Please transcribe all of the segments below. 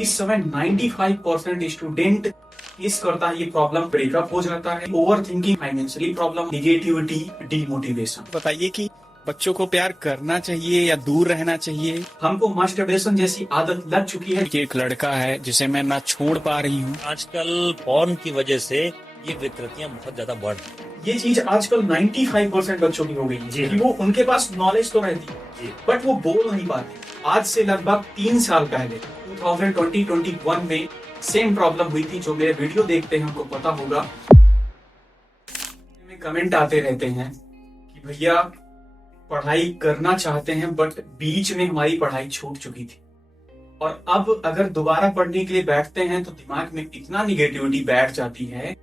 इस समय 95% student face करता है ये प्रॉब्लम। ब्रेकअप हो जाता है, over thinking, financially problem, negativity, demotivation. बताइए कि बच्चों को प्यार करना चाहिए या दूर रहना चाहिए। हमको मास्टरबेशन जैसी आदत लग चुकी है। कि एक लड़का है जिसे मैं ना छोड़ पा रही हूँ। आजकल फोन की वजह से ये विकृतियां बहुत ज्यादा बढ़ रही हैं। ये चीज आजकल 95% बच्चों की हो गई है कि वो उनके पास नॉलेज तो रहती है बट वो बोल नहीं पाते। आज से लगभग 3 साल पहले 2020-21 में सेम प्रॉब्लम हुई थी। जो मेरे वीडियो देखते हैं उनको पता होगा। में कमेंट आते रहते हैं कि भैया पढ़ाई करना चाहते हैं बट बीच में हमारी पढ़ाई छूट चुकी थी और अब अगर दोबारा पढ़ने के लिए बैठते हैं तो दिमाग में इतना निगेटिविटी बैठ जाती है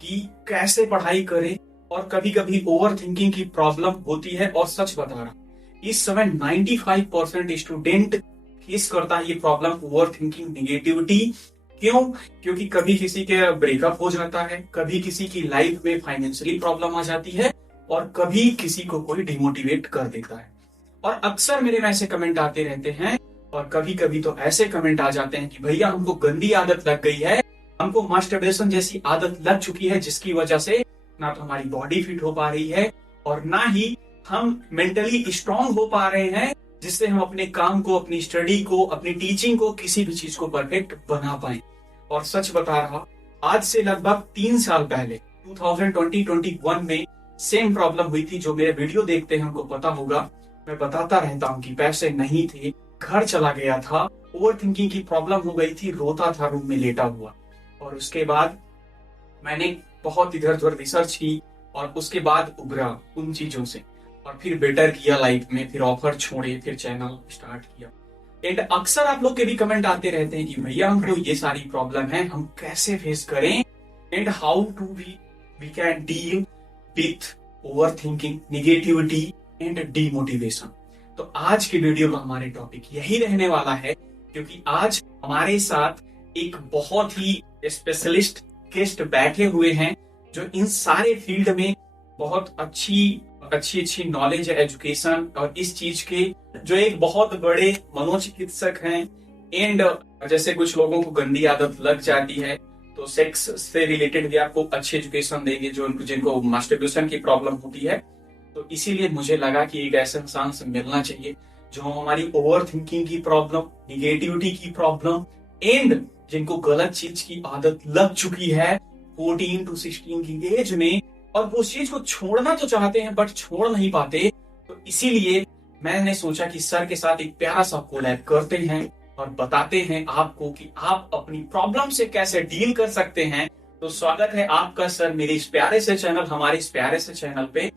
कि कैसे पढ़ाई करें और कभी कभी ओवर थिंकिंग की प्रॉब्लम होती है। और सच बता रहा, इस समय 95% स्टूडेंट फेस करता है ये प्रॉब्लम, ओवर थिंकिंग, निगेटिविटी। क्यों? क्योंकि कभी किसी के ब्रेकअप हो जाता है, कभी किसी की लाइफ में फाइनेंशियली प्रॉब्लम आ जाती है और कभी किसी को कोई डिमोटिवेट कर देता है। और अक्सर मेरे में ऐसे कमेंट आते रहते हैं और कभी कभी तो ऐसे कमेंट आ जाते हैं कि भैया हमको गंदी आदत लग गई है, हमको मास्टरबेशन जैसी आदत लग चुकी है जिसकी वजह से ना तो हमारी बॉडी फिट हो पा रही है और ना ही हम मेंटली स्ट्रांग हो पा रहे हैं जिससे हम अपने काम को, अपनी स्टडी को, अपनी टीचिंग को, किसी भी चीज को परफेक्ट बना पाए। और सच बता रहा, आज से लगभग 3 साल पहले 2020-21 में सेम प्रॉब्लम हुई थी। जो मेरे वीडियो देखते हैं उनको पता होगा। मैं बताता रहता हूँ कि पैसे नहीं थे, घर चला गया था, ओवर थिंकिंग की प्रॉब्लम हो गई थी, रोता था रूम में लेटा हुआ। और उसके बाद मैंने बहुत इधर उधर रिसर्च की और उसके बाद उभरा उन चीजों से और फिर बेटर किया लाइफ में, फिर ऑफर छोड़े, फिर चैनल स्टार्ट किया। एंड अक्सर आप लोग के भी कमेंट आते रहते हैं कि भैया हमको ये सारी प्रॉब्लम है, हम कैसे फेस करें and how to we can deal with over thinking, negativity and demotivation. तो आज की वीडियो का हमारे टॉपिक यही रहने वाला है क्योंकि आज हमारे साथ एक बहुत ही स्पेशलिस्ट गेस्ट बैठे हुए हैं जो इन सारे फील्ड में बहुत अच्छी नॉलेज है, एजुकेशन और इस चीज के, जो एक बहुत बड़े मनोचिकित्सक हैं। एंड जैसे कुछ लोगों को गंदी आदत लग जाती है तो सेक्स से रिलेटेड भी आपको अच्छी एजुकेशन देंगे जो जिनको मास्टरबेशन की प्रॉब्लम होती है। तो इसीलिए मुझे लगा कि एक ऐसे इंसान से मिलना चाहिए जो हमारी ओवर थिंकिंग की प्रॉब्लम, निगेटिविटी की प्रॉब्लम एंड जिनको गलत चीज की आदत लग चुकी है 14 to 16 की एज में और वो उस चीज को छोड़ना तो चाहते हैं बट छोड़ नहीं पाते। तो इसीलिए मैंने सोचा कि सर के साथ एक प्यारा सा कोलैब करते हैं और बताते हैं आपको कि आप अपनी प्रॉब्लम से कैसे डील कर सकते हैं। तो स्वागत है आपका सर मेरे इस प्यारे से चैनल, हमारे इस प्यारे से चैनल पे।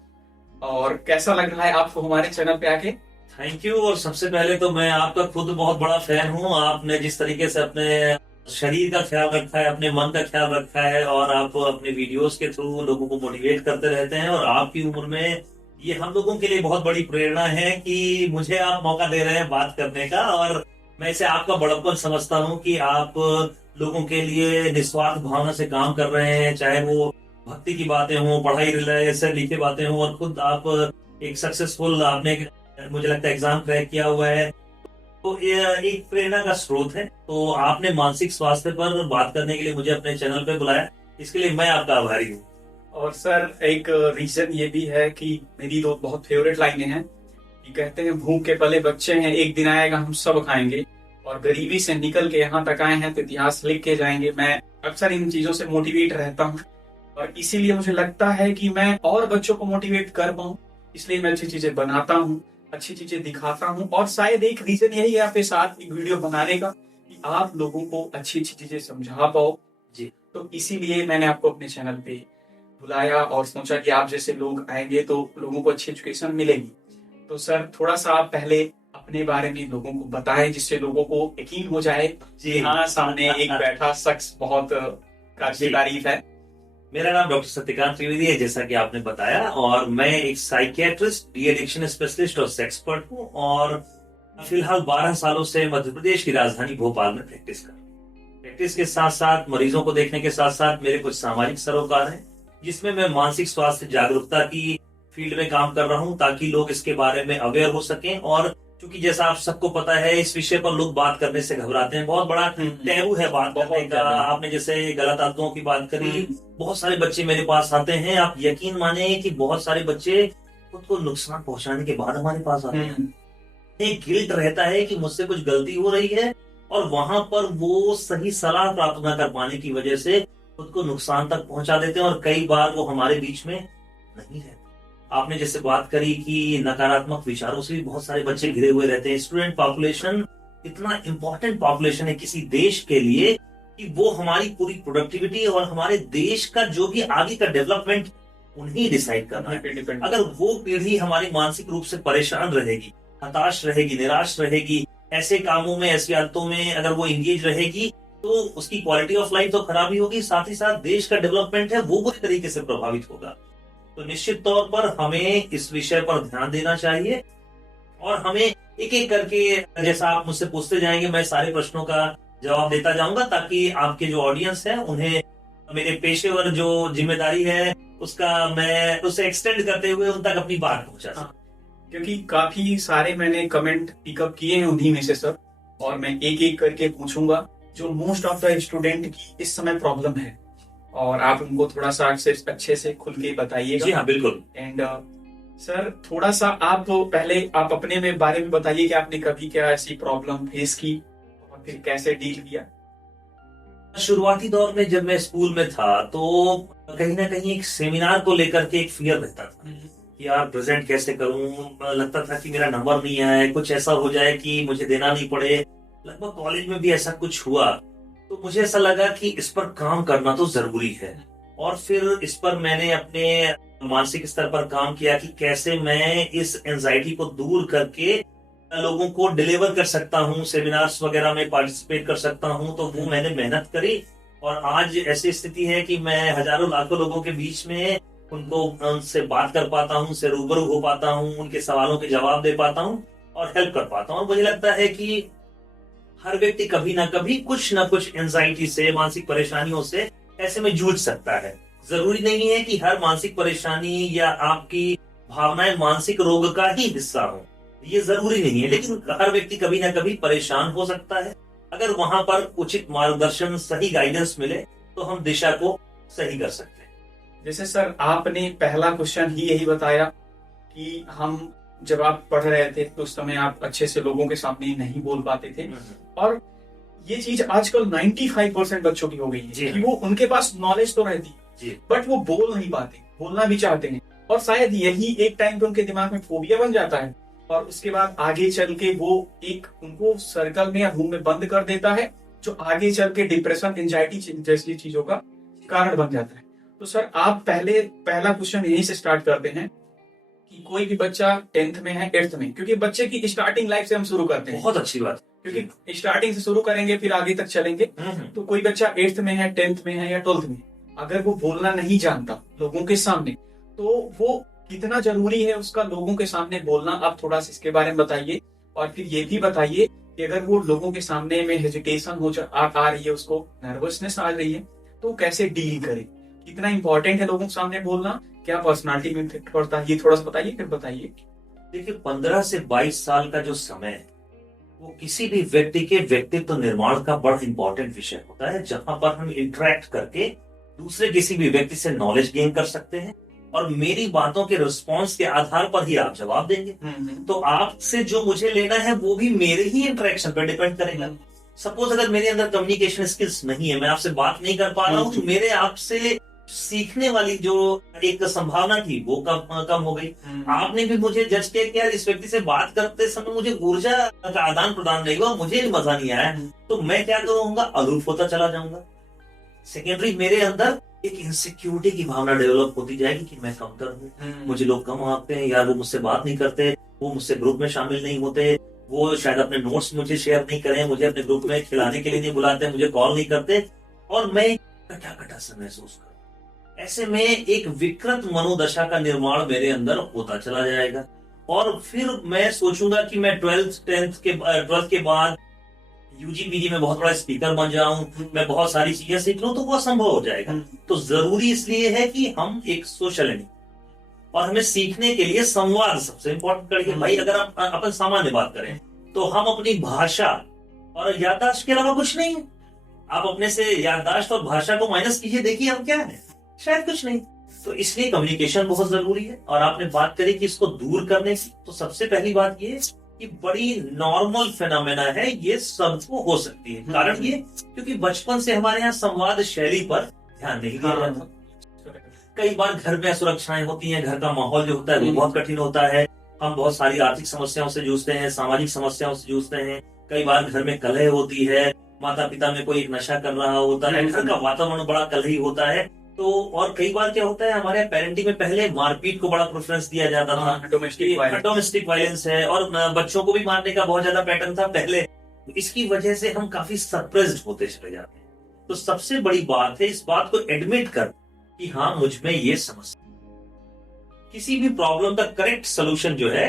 और कैसा लग रहा है आपको हमारे चैनल पे आके? Thank you. और सबसे पहले तो मैं आपका खुद बहुत बड़ा फैन हूँ। आपने जिस तरीके से अपने शरीर का ख्याल रखा है, अपने मन का ख्याल रखा है और आप अपने वीडियोस के थ्रू लोगों को मोटिवेट करते रहते हैं और आपकी उम्र में ये हम लोगों के लिए बहुत बड़ी प्रेरणा है कि मुझे आप मौका दे रहे हैं बात करने का। और मैं इसे आपका बड़प्पन समझता हूँ कि आप लोगों के लिए निस्वार्थ भावना से काम कर रहे हैं, चाहे वो भक्ति की बातें हों, पढ़ाई रिलेटेड लिखी बातें हों। और खुद आप एक सक्सेसफुल, आपने मुझे लगता है एग्जाम क्रैक किया हुआ है, तो ये एक प्रेरणा का स्रोत है। तो आपने मानसिक स्वास्थ्य पर बात करने के लिए मुझे अपने चैनल पे बुलाया, इसके लिए मैं आपका आभारी हूँ। और सर एक रीजन ये भी है कि मेरी दो बहुत फेवरेट लाइनें हैं कि कहते हैं भूख के पले बच्चे हैं, एक दिन आएगा हम सब खाएंगे, और गरीबी से निकल के यहाँ तक आए हैं तो इतिहास लिख के जाएंगे। मैं अक्सर इन चीजों से मोटिवेट रहता हूँ और इसीलिए मुझे लगता है कि मैं और बच्चों को मोटिवेट कर पाऊँ, इसलिए मैं अच्छी चीजें बनाता हूँ, अच्छी चीजें दिखाता हूँ। और शायद एक रीजन यही है आपके साथ एक वीडियो बनाने का कि आप लोगों को अच्छी अच्छी चीजें समझा पाओ जी। तो इसीलिए मैंने आपको अपने चैनल पे बुलाया और सोचा कि आप जैसे लोग आएंगे तो लोगों को अच्छी एजुकेशन मिलेगी। तो सर थोड़ा सा आप पहले अपने बारे में लोगों को बताएं जिससे लोगों को यकीन हो जाए जी हाँ सामने एक बैठा शख्स बहुत काबिल तारीफ है। मेरा नाम डॉक्टर सत्यकांत त्रिवेदी है, जैसा कि आपने बताया, और मैं एक साइकियाट्रिस्ट, डी एडिक्शन स्पेशलिस्ट और सेक्सपर्ट हूँ और फिलहाल 12 सालों से मध्य प्रदेश की राजधानी भोपाल में प्रैक्टिस कर रहा हूँ। प्रैक्टिस के साथ साथ मरीजों को देखने के साथ साथ मेरे कुछ सामाजिक सरोकार हैं जिसमें मैं मानसिक स्वास्थ्य जागरूकता की फील्ड में काम कर रहा हूँ ताकि लोग इसके बारे में अवेयर हो सकें और क्योंकि जैसा आप सबको पता है इस विषय पर लोग बात करने से घबराते हैं, बहुत बड़ा टैबू है बात करने बहुत का। ज्यादा। आपने जैसे गलत आदतों की बात करी, बहुत सारे बच्चे मेरे पास आते हैं, आप यकीन माने कि बहुत सारे बच्चे खुद को नुकसान पहुंचाने के बाद हमारे पास आते हैं। एक गिल्ट रहता है कि मुझसे कुछ गलती हो रही है, और वहां पर वो सही सलाह प्राप्त न कर पाने की वजह से खुद को नुकसान तक पहुंचा देते हैं, और कई बार वो हमारे बीच में नहीं रहते। आपने जैसे बात करी कि नकारात्मक विचारों से भी बहुत सारे बच्चे घिरे हुए रहते हैं। स्टूडेंट पॉपुलेशन इतना इंपॉर्टेंट पॉपुलेशन है किसी देश के लिए कि वो हमारी पूरी प्रोडक्टिविटी और हमारे देश का जो भी आगे का डेवलपमेंट उन्हीं डिसाइड करना है। अगर वो पीढ़ी हमारी मानसिक रूप से परेशान रहेगी, हताश रहेगी, निराश रहेगी, ऐसे कामों में, ऐसी आदतों में अगर वो इंगेज रहेगी, तो उसकी क्वालिटी ऑफ लाइफ तो खराब ही होगी, साथ ही साथ देश का डेवलपमेंट है वो बुरी तरीके से प्रभावित होगा। तो निश्चित तौर पर हमें इस विषय पर ध्यान देना चाहिए, और हमें एक एक करके, जैसा आप मुझसे पूछते जाएंगे, मैं सारे प्रश्नों का जवाब देता जाऊंगा, ताकि आपके जो ऑडियंस है उन्हें मेरे पेशेवर जो जिम्मेदारी है उसका मैं उसे एक्सटेंड करते हुए उन तक अपनी बात पहुंचा सकूं। क्योंकि काफी सारे मैंने कमेंट पिकअप किए हैं उन्हीं में से सर, और मैं एक एक करके पूछूंगा जो मोस्ट ऑफ द स्टूडेंट की इस समय प्रॉब्लम है, और आप उनको थोड़ा सा अच्छे से खुल के बताइएगा। जी हाँ, बिल्कुल। एंड सर थोड़ा सा आप पहले आप अपने में बारे में बताइए कि आपने कभी क्या ऐसी प्रॉब्लम फेस की और फिर कैसे डील किया। शुरुआती दौर में जब मैं स्कूल में था, तो कहीं ना कहीं एक सेमिनार को लेकर के एक फियर रहता था कि यार प्रेजेंट कैसे करूं, लगता था कि मेरा नंबर नहीं आए, कुछ ऐसा हो जाए कि मुझे देना नहीं पड़े। लगभग कॉलेज में भी ऐसा कुछ हुआ, तो मुझे ऐसा लगा कि इस पर काम करना तो जरूरी है, और फिर इस पर मैंने अपने मानसिक स्तर पर काम किया कि कैसे मैं इस एंजाइटी को दूर करके लोगों को डिलीवर कर सकता हूँ, सेमिनार्स वगैरह में पार्टिसिपेट कर सकता हूँ। तो वो मैंने मेहनत करी, और आज ऐसी स्थिति है कि मैं हजारों लाखों लोगों के बीच में उनसे बात कर पाता हूँ, उनसे रूबरू हो पाता हूँ, उनके सवालों के जवाब दे पाता हूँ और हेल्प कर पाता हूँ। और मुझे लगता है कि हर व्यक्ति कभी ना कभी कुछ ना कुछ एंजाइटी से, मानसिक परेशानियों से ऐसे में जूझ सकता है। जरूरी नहीं है कि हर मानसिक परेशानी या आपकी भावनाएं मानसिक रोग का ही हिस्सा हो, ये जरूरी नहीं है, लेकिन हर व्यक्ति कभी ना कभी परेशान हो सकता है। अगर वहां पर उचित मार्गदर्शन, सही गाइडेंस मिले, तो हम दिशा को सही कर सकते हैं। जैसे सर आपने पहला क्वेश्चन ही यही बताया कि हम जब आप पढ़ रहे थे तो उस समय आप अच्छे से लोगों के सामने नहीं बोल पाते थे, और ये चीज आजकल 95% बच्चों की हो गई है कि वो उनके पास नॉलेज तो रहती है बट वो बोल नहीं पाते, बोलना भी चाहते हैं, और शायद यही एक टाइम पे उनके दिमाग में फोबिया बन जाता है, और उसके बाद आगे चल के वो एक उनको सर्कल में या रूम में बंद कर देता है, जो आगे चल के डिप्रेशन, एंजाइटी जैसी चीजों का कारण बन जाता है। तो सर आप पहला क्वेश्चन यहीं से स्टार्ट करते हैं कि कोई भी बच्चा 10th में है, 8th में, क्योंकि बच्चे की स्टार्टिंग लाइफ से हम शुरू करते हैं। बहुत अच्छी बात, क्योंकि स्टार्टिंग से शुरू करेंगे फिर आगे तक चलेंगे। तो कोई बच्चा 8th में है, 10th में है या 12th में, अगर वो बोलना नहीं जानता लोगों के सामने, तो वो कितना जरूरी है उसका लोगों के सामने बोलना, आप थोड़ा सा इसके बारे में बताइए। और फिर ये भी बताइए कि अगर वो लोगों के सामने में हेजिटेशन आ रही है, उसको नर्वसनेस आ रही है, तो कैसे डील करे, कितना इंपॉर्टेंट है लोगों के सामने बोलना, क्या पर्सनालिटी में इफेक्ट पड़ता है, ये थोड़ा सा बताइए, फिर बताइए। देखिए 15 से 22 साल का जो समय है वो किसी भी व्यक्ति के व्यक्तित्व निर्माण का बड़ा इंपॉर्टेंट विषय होता है, जहां पर हम इंटरेक्ट करके दूसरे किसी भी व्यक्ति से नॉलेज गेन कर सकते हैं, और मेरी बातों के रिस्पॉन्स के आधार पर ही आप जवाब देंगे। तो आपसे जो मुझे लेना है वो भी मेरे ही इंटरेक्शन पर डिपेंड करेगा। सपोज अगर मेरे अंदर कम्युनिकेशन स्किल्स नहीं है, मैं आपसे बात नहीं कर पा रहा हूँ, तो मेरे आपसे सीखने वाली जो एक संभावना थी वो कम हो गई। आपने भी मुझे जज किया कि यार इस व्यक्ति से बात करते समय मुझे ऊर्जा का आदान प्रदान नहीं हुआ, मुझे भी मजा नहीं आया, तो मैं क्या करूंगा, अलूफ होता चला जाऊंगा। सेकेंडरी मेरे अंदर एक इनसिक्योरिटी की भावना डेवलप होती जाएगी कि मैं कमतर हूँ, मुझे लोग कम आते हैं, यार वो मुझसे बात नहीं करते, वो मुझसे ग्रुप में शामिल नहीं होते, वो शायद अपने नोट्स मुझे शेयर नहीं करें, मुझे अपने ग्रुप में खिलाने के लिए नहीं बुलाते, मुझे कॉल नहीं करते, और मैं कटा सा महसूस करूँ। ऐसे में एक विकृत मनोदशा का निर्माण मेरे अंदर होता चला जाएगा, और फिर मैं सोचूंगा कि मैं 12th के बाद यूजी पीजी में बहुत बड़ा स्पीकर बन जाऊं, मैं बहुत सारी चीजें सीख लूं, तो वो असंभव हो जाएगा। तो जरूरी इसलिए है कि हम एक सोशल और हमें सीखने के लिए संवाद सबसे इंपॉर्टेंट कड़ी है। भाई अगर आप अपन सामान्य बात करें तो हम अपनी भाषा और याददाश्त के अलावा कुछ नहीं है। आप अपने से याददाश्त और भाषा को माइनस कीजिए, देखिए हम क्या है, शायद कुछ नहीं। तो इसलिए कम्युनिकेशन बहुत जरूरी है। और आपने बात करी कि इसको दूर करने की, तो सबसे पहली बात ये कि बड़ी नॉर्मल फिनोमेना है, ये सबको हो सकती है। कारण ये क्योंकि बचपन से हमारे यहाँ संवाद शैली पर ध्यान नहीं दिया जाता। कई बार घर में असुरक्षाएं होती हैं, घर का माहौल जो होता है वो बहुत कठिन होता है। हम बहुत सारी आर्थिक समस्याओं से जूझते हैं, सामाजिक समस्याओं से जूझते हैं। कई बार घर में कलह होती है, माता पिता में कोई एक नशा कर रहा होता है, घर का वातावरण बड़ा कलही होता है। तो और कई बार क्या होता है, हमारे पेरेंटिंग में पहले मारपीट को बड़ा प्रेफरेंस दिया जाता था, डोमेस्टिक वायलेंस है, और बच्चों को भी मारने का बहुत ज्यादा पैटर्न था पहले। इसकी वजह से हम काफी सरप्राइज्ड होते चले जाते हैं। तो सबसे बड़ी बात है इस बात को एडमिट कर कि हाँ मुझ में ये समस्या। किसी भी प्रॉब्लम का करेक्ट सोल्यूशन जो है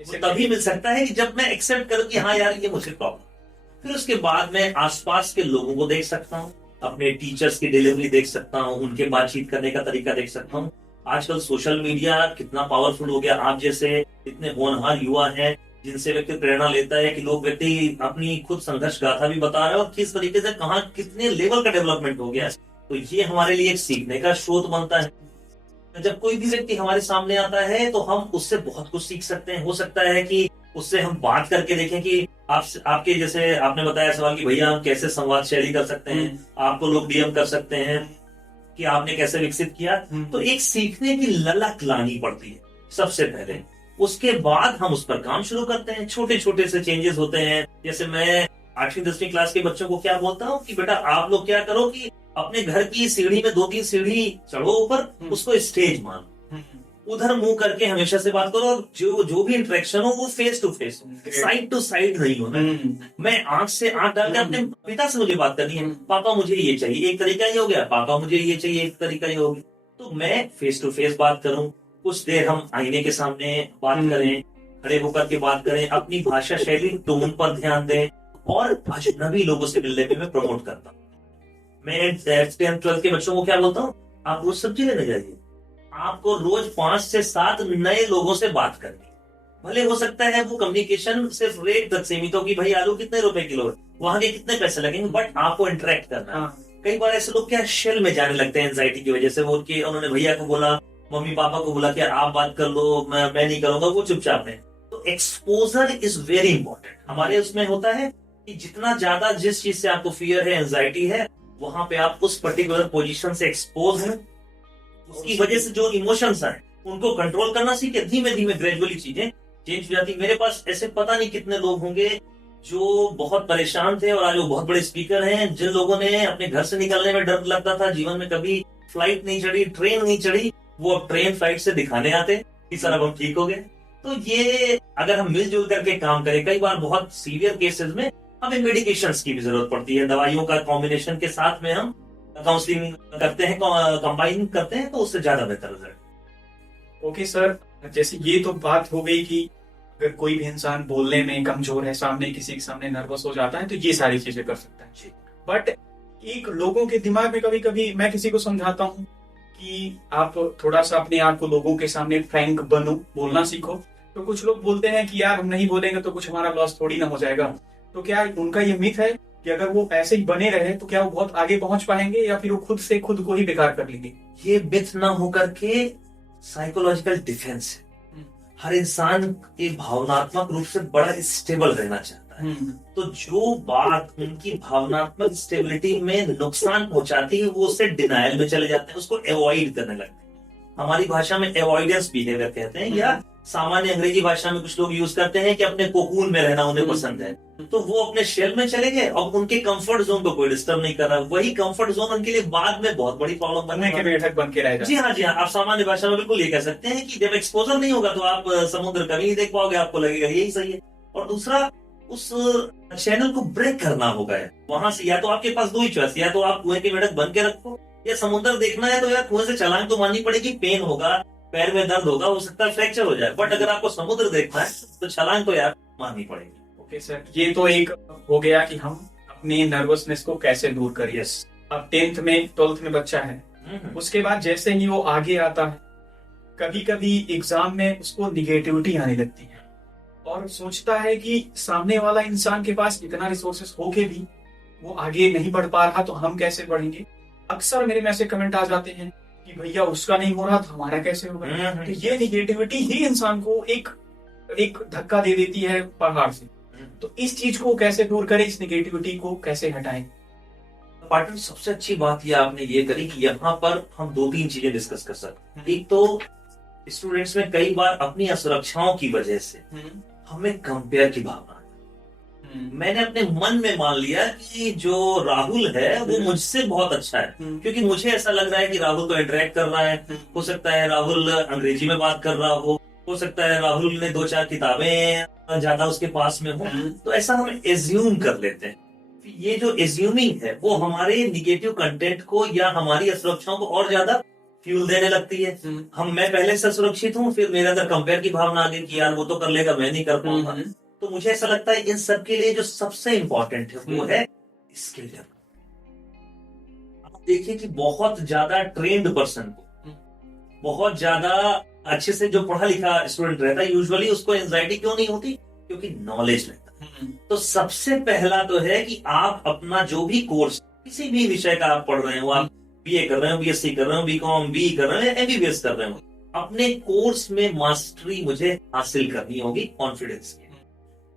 वो तभी मिल सकता है कि जब मैं एक्सेप्ट करूं कि हाँ यार ये मुझे प्रॉब्लम। फिर उसके बाद मैं आसपास के लोगों को देख सकता हूँ, अपने टीचर्स की डिलीवरी देख सकता हूँ, उनके बातचीत करने का तरीका देख सकता हूँ। आजकल सोशल मीडिया कितना पावरफुल हो गया। आप जैसे इतने होनहार युवा हैं जिनसे व्यक्ति प्रेरणा लेता है कि लोग व्यक्ति अपनी खुद संघर्ष गाथा भी बता रहे हैं और किस तरीके से कहाँ कितने लेवल का डेवलपमेंट हो गया है। तो ये हमारे लिए एक सीखने का स्रोत बनता है। जब कोई भी व्यक्ति हमारे सामने आता है तो हम उससे बहुत कुछ सीख सकते हैं। हो सकता है कि उससे हम बात करके देखें कि आपके जैसे आपने बताया सवाल कि भैया हम कैसे संवाद शैली कर सकते हैं, आपको लोग डीएम कर सकते हैं कि आपने कैसे विकसित किया। तो एक सीखने की ललक लानी पड़ती है सबसे पहले। उसके बाद हम उस पर काम शुरू करते हैं। छोटे छोटे से चेंजेस होते हैं। जैसे मैं 8वीं 10वीं क्लास के बच्चों को क्या बोलता हूँ कि बेटा आप लोग क्या करो कि अपने घर की सीढ़ी में 2-3 सीढ़ी चढ़ो ऊपर, उसको स्टेज मानो, उधर मुंह करके हमेशा से बात करो। और जो भी इंटरेक्शन हो वो face to face, side to side नहीं होना। मैं आंख से आंख डालकर अपने पिता से मुझे बात करनी है, पापा मुझे ये चाहिए, एक तरीका ये हो गया, पापा मुझे ये चाहिए, एक तरीका ये हो गया। तो मैं फेस टू फेस बात करूं, कुछ देर हम आईने के सामने बात करें, खड़े होकर के बात करें, अपनी भाषा शैली टोन पर ध्यान दें। और अजनबी लोगों से मिलने में मैं प्रमोट करता हूँ। मैं 10th 12th के बच्चों को क्या बोलता हूँ, आप रोज सब्जी लेने जाइए, आपको रोज 5 से 7 नए लोगों से बात करनी। भले हो सकता है वो कम्युनिकेशन सिर्फ रेट तक सीमित हो कि भाई आलू कितने रुपए किलो है, वहां के कितने पैसे लगेंगे, बट आपको इंटरेक्ट करना है। कई बार ऐसे लोग क्या शेल में जाने लगते हैं एंजाइटी की वजह से। वो उन्होंने भैया को बोला, मम्मी पापा को बोला कि आप बात कर लो, मैं नहीं करूंगा, वो चुपचाप है। तो एक्सपोजर इज वेरी इंपॉर्टेंट। हमारे उसमें होता है कि जितना ज्यादा जिस चीज से आपको फियर है, एंजाइटी है, वहां पे आप उस पर्टिकुलर पोजीशन से एक्सपोज हैं, उसकी वजह से जो इमोशंस हैं उनको कंट्रोल करना सीखे। धीमे धीमे ग्रेजुअली चीजें चेंज हो जाती। मेरे पास ऐसे पता नहीं कितने लोग होंगे जो बहुत परेशान थे और आज वो बहुत बड़े स्पीकर हैं। जिन लोगों ने अपने घर से निकलने में डर लगता था, जीवन में कभी फ्लाइट नहीं चढ़ी, ट्रेन नहीं चढ़ी, वो अब ट्रेन फ्लाइट से दिखाने आते कि सर अब हम ठीक हो गए। तो ये अगर हम मिलजुल करके काम करें, कई बार बहुत सीवियर केसेस में हमें मेडिकेशंस की भी जरूरत पड़ती है, दवाइयों का कॉम्बिनेशन के साथ में हम काउंसलिंग करते हैं, कंबाइन करते हैं, तो उससे ज्यादा बेहतर रिजल्ट। ओके सर, जैसे ये तो बात हो गई कि अगर कोई भी इंसान बोलने में कमजोर है, सामने किसी के सामने नर्वस हो जाता है, तो ये सारी चीजें कर सकता है। बट एक लोगों के दिमाग में कभी कभी मैं किसी को समझाता हूँ कि आप थोड़ा सा अपने आप को लोगों के सामने फ्रैंक बनो, बोलना सीखो। तो कुछ लोग बोलते हैं कि यार हम नहीं बोलेंगे तो कुछ हमारा लॉस थोड़ी ना हो जाएगा। तो क्या उनका ये मिथ है कि अगर वो ऐसे ही बने रहे तो क्या वो बहुत आगे पहुंच पाएंगे, या फिर वो खुद से खुद को ही बेकार कर लेंगे? ये मिथ ना होकर के साइकोलॉजिकल डिफेंस है। हर इंसान ये भावनात्मक रूप से बड़ा स्टेबल रहना चाहता है। तो जो बात उनकी भावनात्मक स्टेबिलिटी में नुकसान पहुंचाती है, वो उससे डिनायल में चले जाते हैं, उसको अवॉइड करने लगते हैं। हमारी भाषा में अवॉइडेंस बिहेवियर कहते हैं, या सामान्य अंग्रेजी भाषा में कुछ लोग यूज करते हैं कि अपने कोकून में रहना उन्हें पसंद है। तो वो अपने शेल में चले गए और उनके कंफर्ट जोन को कोई डिस्टर्ब नहीं कर रहा। वही कंफर्ट जोन उनके लिए बाद में बहुत बड़ी प्रॉब्लम बनने के बैठक बन के रहेगा। जी हाँ, आप सामान्य भाषा में बिल्कुल ये कह सकते हैं कि जब एक्सपोजर नहीं होगा तो आप समुद्र कभी नहीं देख पाओगे, आपको लगेगा यही सही है। और दूसरा, उस चैनल को ब्रेक करना होगा। वहां से या तो आपके पास 2 ही चॉइस, या तो आप कुएं की मेढक बन के रखो, या समुद्र देखना है तो यार कुएं से छलांग तो मारनी पड़ेगी, पेन होगा, पैर में दर्द होगा, हो सकता है फ्रैक्चर हो जाए, बट अगर आपको समुद्र देखना है तो छलांग तो यार मारनी पड़ेगी। ओके सर, ये तो एक हो गया कि हम अपने नर्वसनेस को कैसे दूर करिए। अब 10th में 12th में बच्चा है, उसके बाद जैसे ही वो आगे आता है, कभी कभी एग्जाम में उसको निगेटिविटी आने लगती है और सोचता है कि सामने वाला इंसान के पास इतना रिसोर्सेस हो के भी वो आगे नहीं बढ़ पा रहा, तो हम कैसे बढ़ेंगे। अक्सर मेरे में ऐसे कमेंट आ जाते हैं कि भैया उसका नहीं हो रहा तो हमारा कैसे होगा। तो ये निगेटिविटी ही इंसान को एक धक्का दे देती है पहाड़ से। तो इस चीज को कैसे दूर करें, इस निगेटिविटी को कैसे हटाएं। पार्टनर, सबसे अच्छी बात ये आपने ये करी कि यहाँ पर हम 2-3 चीजें डिस्कस कर सकते हैं। एक तो स्टूडेंट्स में कई बार अपनी असुरक्षाओं की वजह से हमें कंपेयर की भावना है। मैंने अपने मन में मान लिया कि जो राहुल है वो मुझसे बहुत अच्छा है, क्योंकि मुझे ऐसा लग रहा है कि राहुल तो इंटरेक्ट कर रहा है। हो सकता है राहुल अंग्रेजी में बात कर रहा हो सकता है राहुल ने 2-4 किताबें ज्यादा उसके पास में हो। तो ऐसा हम एज्यूम कर लेते हैं। ये जो एज्यूमिंग है वो हमारे निगेटिव कंटेंट को या हमारी असुरक्षाओं को और ज्यादा फ्यूल देने लगती है। मैं पहले से सुरक्षित हूँ, फिर मेरे अंदर कंपेयर की भावना आ गई कि यार वो तो कर लेगा, मैं नहीं कर पाऊंगा। तो मुझे ऐसा लगता है इन सब के लिए जो सबसे इंपॉर्टेंट है वो है स्किल डेवलपमेंट। आप देखिए कि बहुत ज्यादा ट्रेंड पर्सन को, बहुत ज्यादा अच्छे से जो पढ़ा लिखा स्टूडेंट रहता है, यूजुअली उसको एंजाइटी क्यों नहीं होती? क्योंकि नॉलेज रहता है। तो सबसे पहला तो है कि आप अपना जो भी कोर्स, किसी भी विषय का आप पढ़ रहे हो, आप बीए कर रहे हो, बीएससी कर रहे हो, बीकॉम बी कर रहे हो, एमबीबीएस कर रहे हो, अपने कोर्स में मास्टरी मुझे हासिल करनी होगी कॉन्फिडेंस की।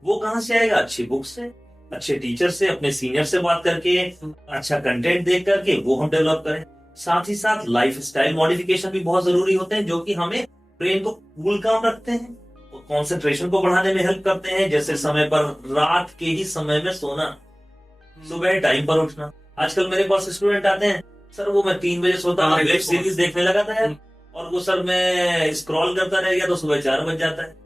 वो कहां से आएगा? अच्छी बुक से, अच्छे टीचर से, अपने सीनियर से बात करके, अच्छा कंटेंट देख करके वो हम डेवलप करें। साथ ही साथ लाइफ स्टाइल मॉडिफिकेशन भी बहुत जरूरी होते हैं, जो कि हमें ब्रेन को कूल काम रखते हैं, कंसंट्रेशन को बढ़ाने में हेल्प करते हैं। जैसे समय पर, रात के ही समय में सोना, सुबह टाइम पर उठना। आजकल मेरे पास स्टूडेंट आते हैं, सर वो मैं 3 बजे सोता हूँ, वेब सीरीज देखने लगा था यार, और वो सर मैं स्क्रॉल करता रह गया तो सुबह 4 बज जाता है।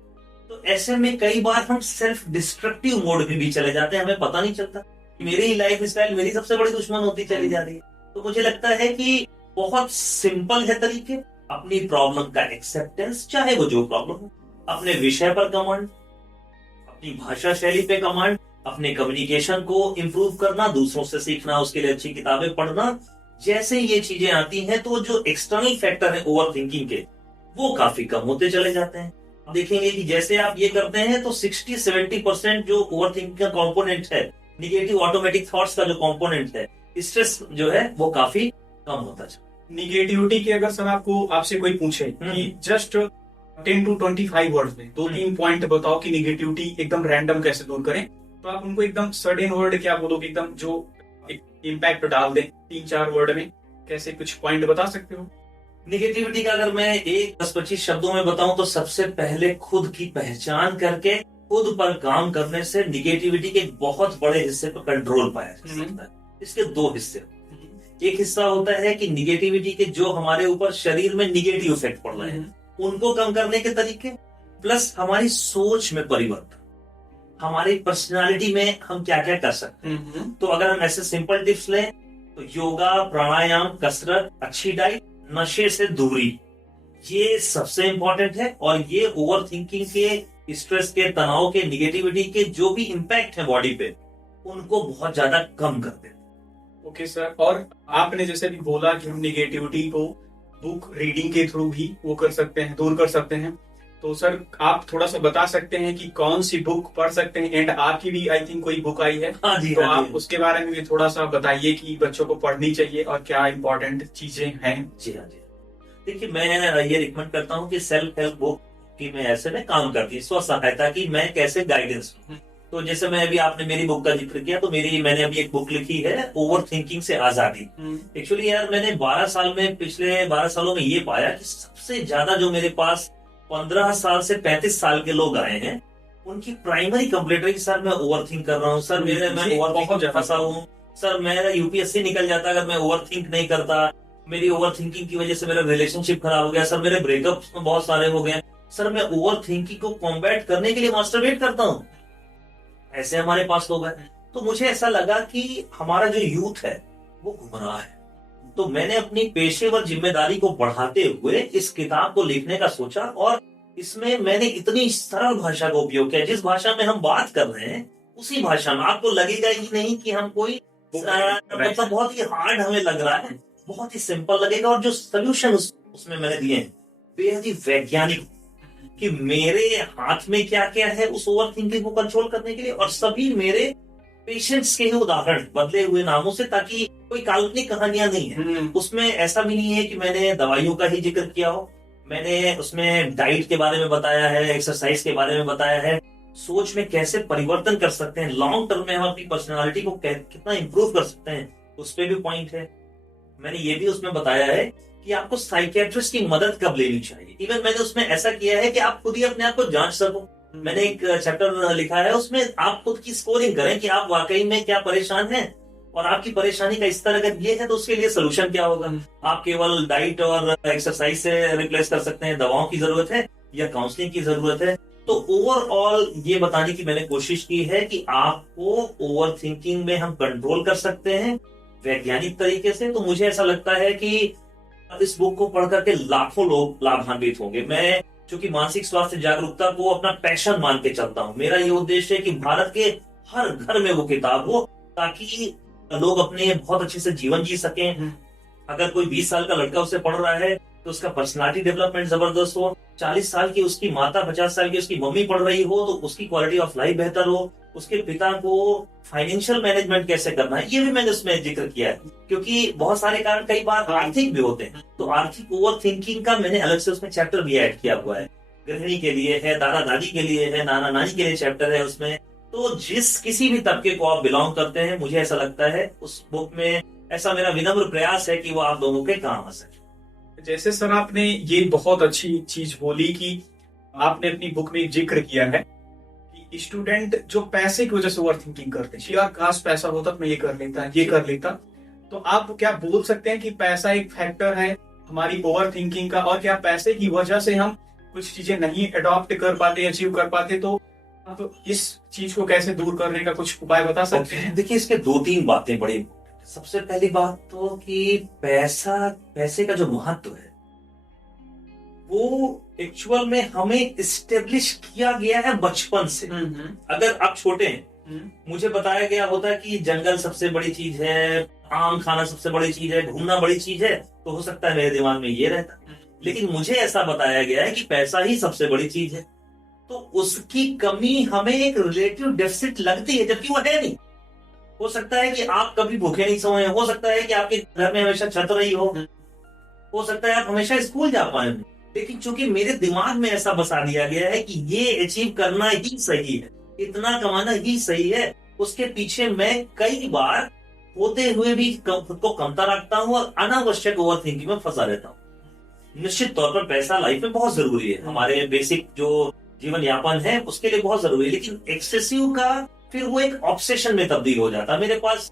तो ऐसे में कई बार हम सेल्फ डिस्ट्रक्टिव मोड में भी चले जाते हैं, हमें पता नहीं चलता। मेरी लाइफ स्टाइल मेरी सबसे बड़ी दुश्मन होती चली जा रही है। तो मुझे लगता है कि बहुत सिंपल है तरीके। अपनी प्रॉब्लम का एक्सेप्टेंस, चाहे वो जो प्रॉब्लम हो, अपने विषय पर कमांड, अपनी भाषा शैली पे कमांड, अपने कम्युनिकेशन को इंप्रूव करना, दूसरों से सीखना, उसके लिए अच्छी किताबें पढ़ना। जैसे ये चीजें आती हैं तो जो एक्सटर्नल फैक्टर है ओवर थिंकिंग के, वो काफी कम होते चले जाते हैं। आप देखेंगे कि जैसे आप ये करते हैं तो 60-70% जो ओवर थिंकिंग का कॉम्पोनेंट है, निगेटिव ऑटोमेटिक थॉट्स का जो कॉम्पोनेंट है, स्ट्रेस जो है वो काफी कम होता है। निगेटिविटी की अगर सर आपसे कोई पूछे कि जस्ट 10 to 25 वर्ड्स में 2-3 पॉइंट बताओ कि निगेटिविटी एकदम रैंडम कैसे दूर करें, तो आप उनको एकदम सडन वर्ड क्या बोलोगे, एकदम जो इम्पैक्ट डाल दें 3-4 वर्ड में, कैसे कुछ पॉइंट बता सकते हो? निगेटिविटी का अगर मैं 10-25 शब्दों में बताऊं तो सबसे पहले खुद की पहचान करके खुद पर काम करने से निगेटिविटी के बहुत बड़े हिस्से पर कंट्रोल पाया जा सकता है। इसके 2 हिस्से। एक हिस्सा होता है कि निगेटिविटी के जो हमारे ऊपर शरीर में निगेटिव इफेक्ट पड़ रहे हैं उनको कम करने के तरीके, प्लस हमारी सोच में परिवर्तन, हमारी पर्सनालिटी में हम क्या क्या कर सकते हैं। तो अगर हम ऐसे सिंपल टिप्स लें तो योगा, प्राणायाम, कसरत, अच्छी डाइट, नशे से दूरी, ये सबसे इंपॉर्टेंट है। और ये ओवर थिंकिंग के, स्ट्रेस के, तनाव के, निगेटिविटी के जो भी इम्पैक्ट है बॉडी पे, उनको बहुत ज्यादा कम कर देते। ओके सर, और आपने जैसे भी बोला कि हम निगेटिविटी को बुक रीडिंग के थ्रू भी वो कर सकते हैं, दूर कर सकते हैं, तो सर आप थोड़ा सा बता सकते हैं कि कौन सी बुक पढ़ सकते हैं? एंड आपकी भी आई थिंक कोई बुक आई है, हाँ जी, तो हाँ आप जी। उसके बारे में भी थोड़ा सा बताइए कि बच्चों को पढ़नी चाहिए और क्या इम्पोर्टेंट चीजें हैं। जी हाँ जी। देखिए, मैं ये रिकमेंड करता हूँ कि सेल्फ हेल्प बुक की मैं ऐसे में काम करती हूँ, स्व सहायता की मैं कैसे गाइडेंस दूं। तो जैसे मैं अभी, आपने मेरी बुक का जिक्र किया, तो मैंने अभी एक बुक लिखी है, ओवर थिंकिंग से आजादी। एक्चुअली यार मैंने पिछले 12 सालों में ये पाया कि सबसे ज्यादा जो मेरे पास 15 साल से 35 साल के लोग आए हैं, उनकी प्राइमरी कंप्लेंट है कि सर मैं ओवर थिंक कर रहा हूँ, सर मैं ओवर थिंक फंसा हूँ, सर मेरा यूपीएससी निकल जाता अगर मैं ओवर थिंक नहीं करता, मेरी ओवर थिंकिंग की वजह से मेरा रिलेशनशिप खराब हो गया, सर मेरे ब्रेकअप बहुत सारे हो गए, सर मैं ओवर थिंकिंग को कॉम्बैट करने के लिए मास्टरबेट करता हूँ। ऐसे हमारे पास लोग हैं। तो मुझे ऐसा लगा कि हमारा जो यूथ है वो गुमराह है। तो मैंने अपनी पेशेवर जिम्मेदारी को बढ़ाते हुए इस किताब को लिखने का सोचा, और इसमें मैंने इतनी सरल भाषा का उपयोग किया, जिस भाषा में हम बात कर रहे हैं उसी भाषा में। आपको लगेगा ही नहीं कि हम कोई मतलब बहुत ही हार्ड हमें लग रहा है, बहुत ही सिंपल लगेगा। और जो सोल्यूशन उसमें मैंने दिए हैं बेहद ही वैज्ञानिक कि मेरे हाथ में क्या क्या है उस ओवर थिंकिंग को कंट्रोल करने के लिए, और सभी मेरे पेशेंट्स के ही उदाहरण बदले हुए नामों से, ताकि कोई काल्पनिक कहानियां नहीं है उसमें। ऐसा भी नहीं है कि मैंने दवाइयों का ही जिक्र किया हो, मैंने उसमें डाइट के बारे में बताया है, एक्सरसाइज के बारे में बताया है, सोच में कैसे परिवर्तन कर सकते हैं, लॉन्ग टर्म में हम अपनी पर्सनालिटी को कितना इंप्रूव कर सकते हैं, उस पर भी पॉइंट है। मैंने ये भी उसमें बताया है कि आपको साइकियाट्रिस्ट की मदद कब लेनी चाहिए। इवन मैंने उसमें ऐसा किया है कि आप खुद ही अपने आप को जांच सको। मैंने एक चैप्टर लिखा है, उसमें आप खुद की स्कोरिंग करें कि आप वाकई में क्या परेशान हैं, और आपकी परेशानी का स्तर अगर ये है तो उसके लिए सोल्यूशन क्या होगा। आप केवल डाइट और एक्सरसाइज से रिप्लेस कर सकते हैं, दवाओं की जरूरत है या काउंसलिंग की जरूरत है। तो ओवरऑल ये बताने की मैंने कोशिश की है कि आपको ओवर थिंकिंग में हम कंट्रोल कर सकते हैं वैज्ञानिक तरीके से। तो मुझे ऐसा लगता है कि इस बुक को पढ़ करके लाखों लोग लाभान्वित होंगे। मैं चूंकि मानसिक स्वास्थ्य जागरूकता को अपना पैशन मान के चलता हूँ, मेरा ये उद्देश्य है कि भारत के हर घर में वो किताब हो, ताकि लोग अपने बहुत अच्छे से जीवन जी सकें। अगर कोई 20 साल का लड़का उसे पढ़ रहा है तो उसका पर्सनालिटी डेवलपमेंट जबरदस्त हो, 40 साल की उसकी माता, 50 साल की उसकी मम्मी पढ़ रही हो तो उसकी क्वालिटी ऑफ लाइफ बेहतर हो, उसके पिता को फाइनेंशियल मैनेजमेंट कैसे करना है ये भी मैंने उसमें जिक्र किया है। क्योंकि बहुत सारे कारण कई बार आर्थिक भी होते हैं, तो आर्थिक ओवर थिंकिंग का मैंने अलग से उसमें चैप्टर भी ऐड किया हुआ है। गृहिणी के लिए है, दादा दादी के लिए है, नाना नानी के लिए चैप्टर है उसमें। तो जिस किसी भी तबके को आप बिलोंग करते हैं, मुझे ऐसा लगता है उस बुक में, ऐसा मेरा विनम्र प्रयास है कि वो आप लोगों के काम आ सके। जैसे सर आपने ये बहुत अच्छी चीज बोली कि आपने अपनी बुक में जिक्र किया है कि स्टूडेंट जो पैसे की वजह से ओवर थिंकिंग करते हैं, यार काश पैसा होता तो मैं ये कर लेता, ये कर लेता, तो आप क्या बोल सकते हैं कि पैसा एक फैक्टर है हमारी ओवर थिंकिंग का, और क्या पैसे की वजह से हम कुछ चीजें नहीं अडॉप्ट कर पाते, अचीव कर पाते, तो आप इस चीज को कैसे दूर करने का कुछ उपाय बता सकते हैं? देखिए, इसके 2-3 बातें बड़ी। सबसे पहली बात तो कि पैसे का जो महत्व है वो एक्चुअल में हमें इस्टेब्लिश किया गया है बचपन से। अगर आप छोटे हैं, मुझे बताया गया होता है कि जंगल सबसे बड़ी चीज है, आम खाना सबसे बड़ी चीज है, घूमना बड़ी चीज है, तो हो सकता है मेरे दिमाग में ये रहता, लेकिन मुझे ऐसा बताया गया है कि पैसा ही सबसे बड़ी चीज है। तो उसकी कमी हमें एक रिलेटिव डेफिसिट लगती है, जबकि वो है नहीं। हो सकता है कि आप कभी भूखे नहीं सोए, हो सकता है कि आपके घर में हमेशा छत रही हो सकता है आप हमेशा स्कूल जा पाए, लेकिन चूंकि मेरे दिमाग में ऐसा बसा दिया गया है कि ये अचीव करना ही सही है, इतना कमाना ही सही है, उसके पीछे मैं कई बार होते हुए भी खुद को कमता रखता हूँ और अनावश्यक ओवर थिंकिंग में फंसा रहता हूँ। निश्चित तौर पर पैसा लाइफ में बहुत जरूरी है, हमारे बेसिक जो जीवन यापन है उसके लिए बहुत जरूरी है, लेकिन एक्सेसिव का फिर वो एक ऑब्सेशन में तब्दील हो जाता है। मेरे पास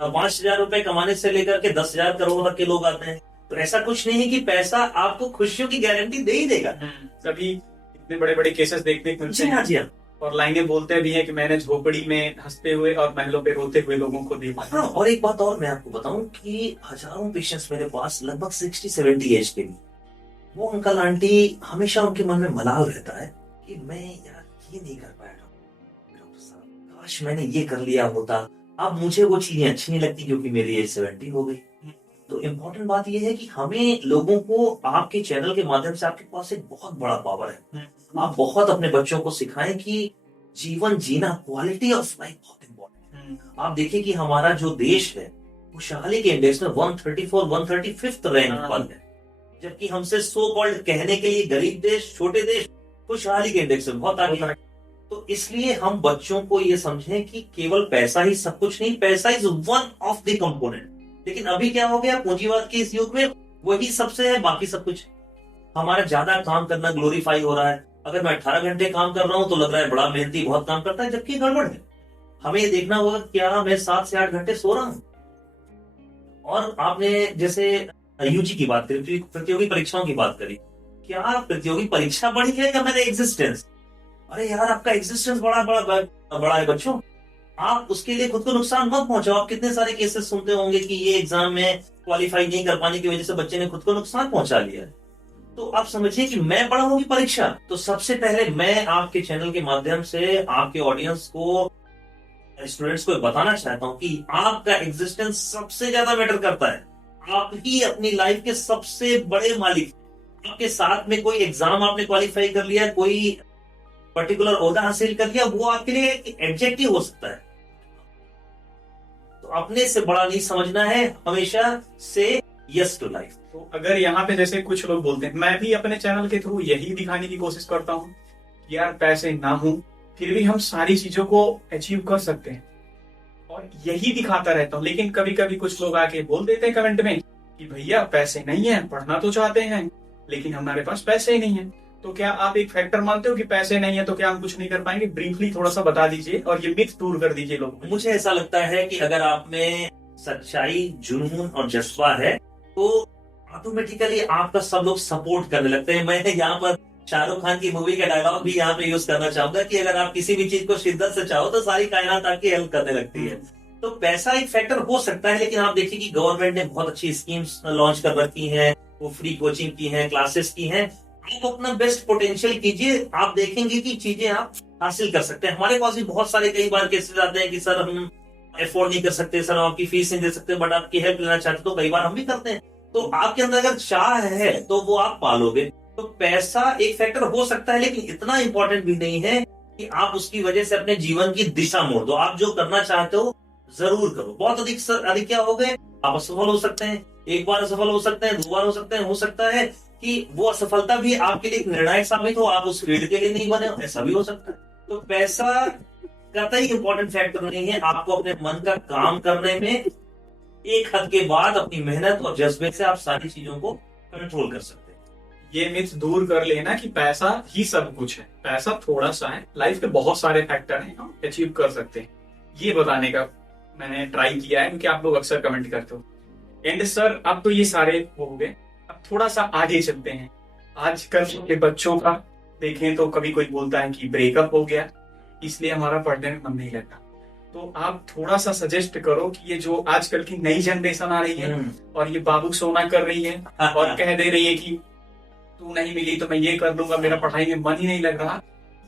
5,000 रुपए कमाने से लेकर के 10,000 करोड़ तक के लोग आते हैं, तो ऐसा कुछ नहीं है कि पैसा आपको खुशियों की गारंटी दे ही देगा। कभी इतने बड़े बड़े केसेस देखने को मिलते हैं। जी हाँ। और लाइनें बोलते भी हैं कि मैंने झोपड़ी में हंसते हुए और महलों पे रोते हुए लोगों को देखा। हाँ, और एक बात और मैं आपको बताऊं कि हजारों पेशेंट्स मेरे पास लगभग 60-70 एज के भी, वो अंकल आंटी हमेशा उनके मन में मलाल रहता है कि मैं यार ये नहीं कर पाया डॉक्टर साहब, काश मैंने ये कर लिया होता, अब मुझे वो चीजें अच्छी नहीं लगती क्योंकि मेरी एज 70 हो गई। तो इम्पोर्टेंट बात यह है कि हमें लोगों को आपके चैनल के माध्यम से, आपके पास एक बहुत बड़ा पावर है, आप बहुत अपने बच्चों को सिखाएं कि जीवन जीना, क्वालिटी ऑफ लाइफ बहुत इंपॉर्टेंट है। आप देखिए कि हमारा जो देश है खुशहाली के इंडेक्स में 134-135 रैंक पर है, जबकि हमसे सो कॉल्ड कहने के लिए गरीब देश, छोटे देश खुशहाली के इंडेक्स में बहुत आगे है। तो इसलिए हम बच्चों को ये समझें कि केवल पैसा ही सब कुछ नहीं, पैसा is one of the component. लेकिन अभी क्या हो गया, पूंजीवाद के इस युग में वही सबसे है, बाकी सब कुछ हमारा ज्यादा काम करना ग्लोरीफाई हो रहा है। अगर मैं 18 घंटे काम कर रहा हूं तो लग रहा है बड़ा मेहनती, बहुत काम करता है, जबकि गड़बड़ है। हमें ये देखना होगा क्या मैं 7 से 8 घंटे सो रहा हूं। और आपने जैसे यूजी की बात करी, प्रतियोगी परीक्षाओं की बात करी, क्या प्रतियोगी परीक्षा बड़ी है या मेरा एग्जिस्टेंस? अरे यार, आपका एग्जिस्टेंस बड़ा है बच्चों, आप उसके लिए खुद को नुकसान मत पहुंचाओ। आप कितने सारे केसेस सुनते होंगे कि ये एग्जाम में क्वालिफाई नहीं कर पाने की वजह से बच्चे ने खुद को नुकसान पहुंचा लिया है। तो आप समझिए कि मैं बड़ा होगी परीक्षा, तो सबसे पहले मैं आपके चैनल के माध्यम से आपके ऑडियंस को, स्टूडेंट्स को बताना चाहता हूं कि आपका एग्जिस्टेंस सबसे ज्यादा मैटर करता है। आप ही अपनी लाइफ के सबसे बड़े मालिक, आपके साथ में कोई एग्जाम आपने क्वालिफाई कर लिया, कोई पर्टिकुलर ओहदा हासिल कर लिया, वो आपके लिए एक एडजेक्टिव हो सकता है। तो अपने से बड़ा नहीं समझना है, हमेशा से यस टू लाइफ। तो अगर यहाँ पे जैसे कुछ लोग बोलते हैं, मैं भी अपने चैनल के थ्रू यही दिखाने की कोशिश करता हूँ कि यार पैसे ना हो फिर भी हम सारी चीजों को अचीव कर सकते हैं, और यही दिखाता रहता हूँ। लेकिन कभी कभी कुछ लोग आके बोल देते हैं कमेंट में कि भैया पैसे नहीं है, पढ़ना तो चाहते हैं लेकिन हमारे पास पैसे ही नहीं है। तो क्या आप एक फैक्टर मानते हो कि पैसे नहीं है तो क्या हम कुछ नहीं कर पाएंगे? ब्रीफली थोड़ा सा बता दीजिए और ये मिथ दूर कर दीजिए लोगों को। मुझे ऐसा लगता है कि अगर आप में सच्चाई, जुनून और जज्बा है तो ऑटोमेटिकली आपका सब लोग सपोर्ट करने लगते हैं। मैं यहाँ पर शाहरुख खान की मूवी का डायलॉग भी यहाँ पे यूज करना चाहूंगा कि अगर आप किसी भी चीज को शिद्दत से चाहो तो सारी कायनात आपकी हेल्प करने लगती है। तो पैसा एक फैक्टर हो सकता है, लेकिन आप देखिए कि गवर्नमेंट ने बहुत अच्छी स्कीम्स लॉन्च कर रखी हैं, वो फ्री कोचिंग की हैं, क्लासेस की हैं। आप अपना बेस्ट पोटेंशियल कीजिए, आप देखेंगे कि चीजें आप हासिल कर सकते हैं। हमारे पास भी बहुत सारे कई बार केसेस आते हैं कि सर हम अफोर्ड नहीं कर सकते, सर हम आपकी फीस नहीं दे सकते, बट आपकी हेल्प लेना चाहते, तो कई बार हम भी करते हैं। तो आपके अंदर अगर चाह है तो वो आप पालोगे। तो पैसा एक फैक्टर हो सकता है, लेकिन इतना इंपॉर्टेंट भी नहीं है कि आप उसकी वजह से अपने जीवन की दिशा मोड़ दो। आप जो करना चाहते हो जरूर करो। बहुत अधिक क्या हो गए, आप असफल हो सकते हैं, एक बार असफल हो सकते हैं, 2 बार हो सकता है कि वो असफलता भी आपके लिए निर्णायक साबित हो, आप उस फील्ड के लिए नहीं बने हो, ऐसा भी हो सकता है। तो पैसा कतई इंपॉर्टेंट फैक्टर नहीं है। आपको अपने मन का काम करने में एक हद के बाद अपनी मेहनत और जज्बे से आप सारी चीजों को कंट्रोल कर सकते हैं। ये मिथ दूर कर लेना कि पैसा ही सब कुछ है। पैसा थोड़ा सा है, लाइफ के बहुत सारे फैक्टर हैं, हम अचीव कर सकते हैं। ये बताने का मैंने ट्राई किया है क्योंकि आप लोग अक्सर कमेंट करते हो। एंड सर अब तो ये सारे वो हो गए, अब थोड़ा सा आगे चलते हैं। आजकल के बच्चों का देखें तो कभी कोई बोलता है कि ब्रेकअप हो गया इसलिए हमारा पढ़ने में मन नहीं लगता। तो आप थोड़ा सा सजेस्ट करो कि ये जो आजकल की नई जनरेशन आ रही है और ये बाबू सोना कर रही है और कह दे रही है कि तू नहीं मिली तो मैं ये कर दूंगा, मेरा पढ़ाई में मन ही नहीं लग रहा,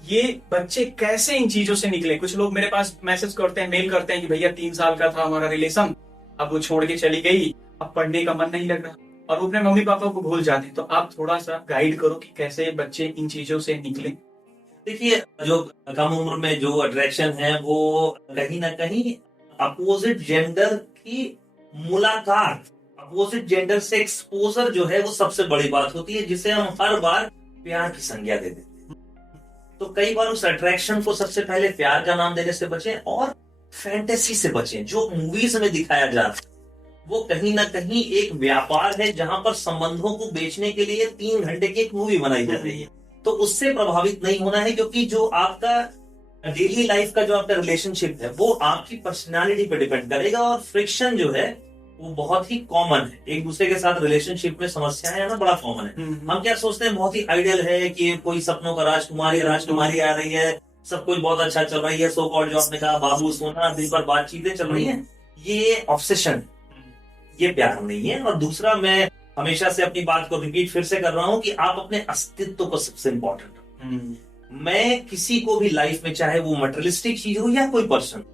ये बच्चे कैसे इन चीजों से निकले? कुछ लोग मेरे पास मैसेज करते हैं, मेल करते हैं कि भैया 3 साल का था हमारा रिलेशन, अब वो छोड़ के चली गई, अब पढ़ने का मन नहीं लग रहा, और वो अपने मम्मी पापा को भूल जाते हैं। तो आप थोड़ा सा गाइड करो कि कैसे बच्चे इन चीजों से निकले। देखिए, जो कम उम्र में जो अट्रैक्शन है वो कहीं ना कहीं अपोजिट जेंडर की मुलाकात, अपोजिट जेंडर से एक्सपोजर जो है वो सबसे बड़ी बात होती है, जिसे हम हर बार प्यार की संज्ञा दे देते हैं। तो कई बार उस अट्रैक्शन को सबसे पहले प्यार का नाम देने से बचें और फैंटेसी से बचें। जो मूवीज में दिखाया जा रहा है वो कहीं ना कहीं एक व्यापार है, जहां पर संबंधों को बेचने के लिए 3 घंटे की एक मूवी बनाई जा रही है। तो उससे प्रभावित नहीं होना है, क्योंकि जो आपका डेली लाइफ का जो आपका रिलेशनशिप है वो आपकी पर्सनालिटी पे डिपेंड करेगा, और फ्रिक्शन जो है वो बहुत ही कॉमन है। एक दूसरे के साथ रिलेशनशिप में समस्याएं आना बड़ा कॉमन है। हम क्या सोचते हैं, बहुत ही आइडियल है कि कोई सपनों का राजकुमारी आ रही है, सब कुछ बहुत अच्छा चल रही है, सो कॉल्ड जो आपने कहा बाबू सोना, दिन भर बातचीतें चल रही है, ये ऑब्सेशन, ये प्यार नहीं है। और दूसरा, मैं हमेशा से अपनी बात को रिपीट फिर से कर रहा हूं कि आप अपने अस्तित्व को सबसे इंपॉर्टेंट। मैं किसी को भी लाइफ में, चाहे वो मटेरियलिस्टिक चीज हो या कोई पर्सन,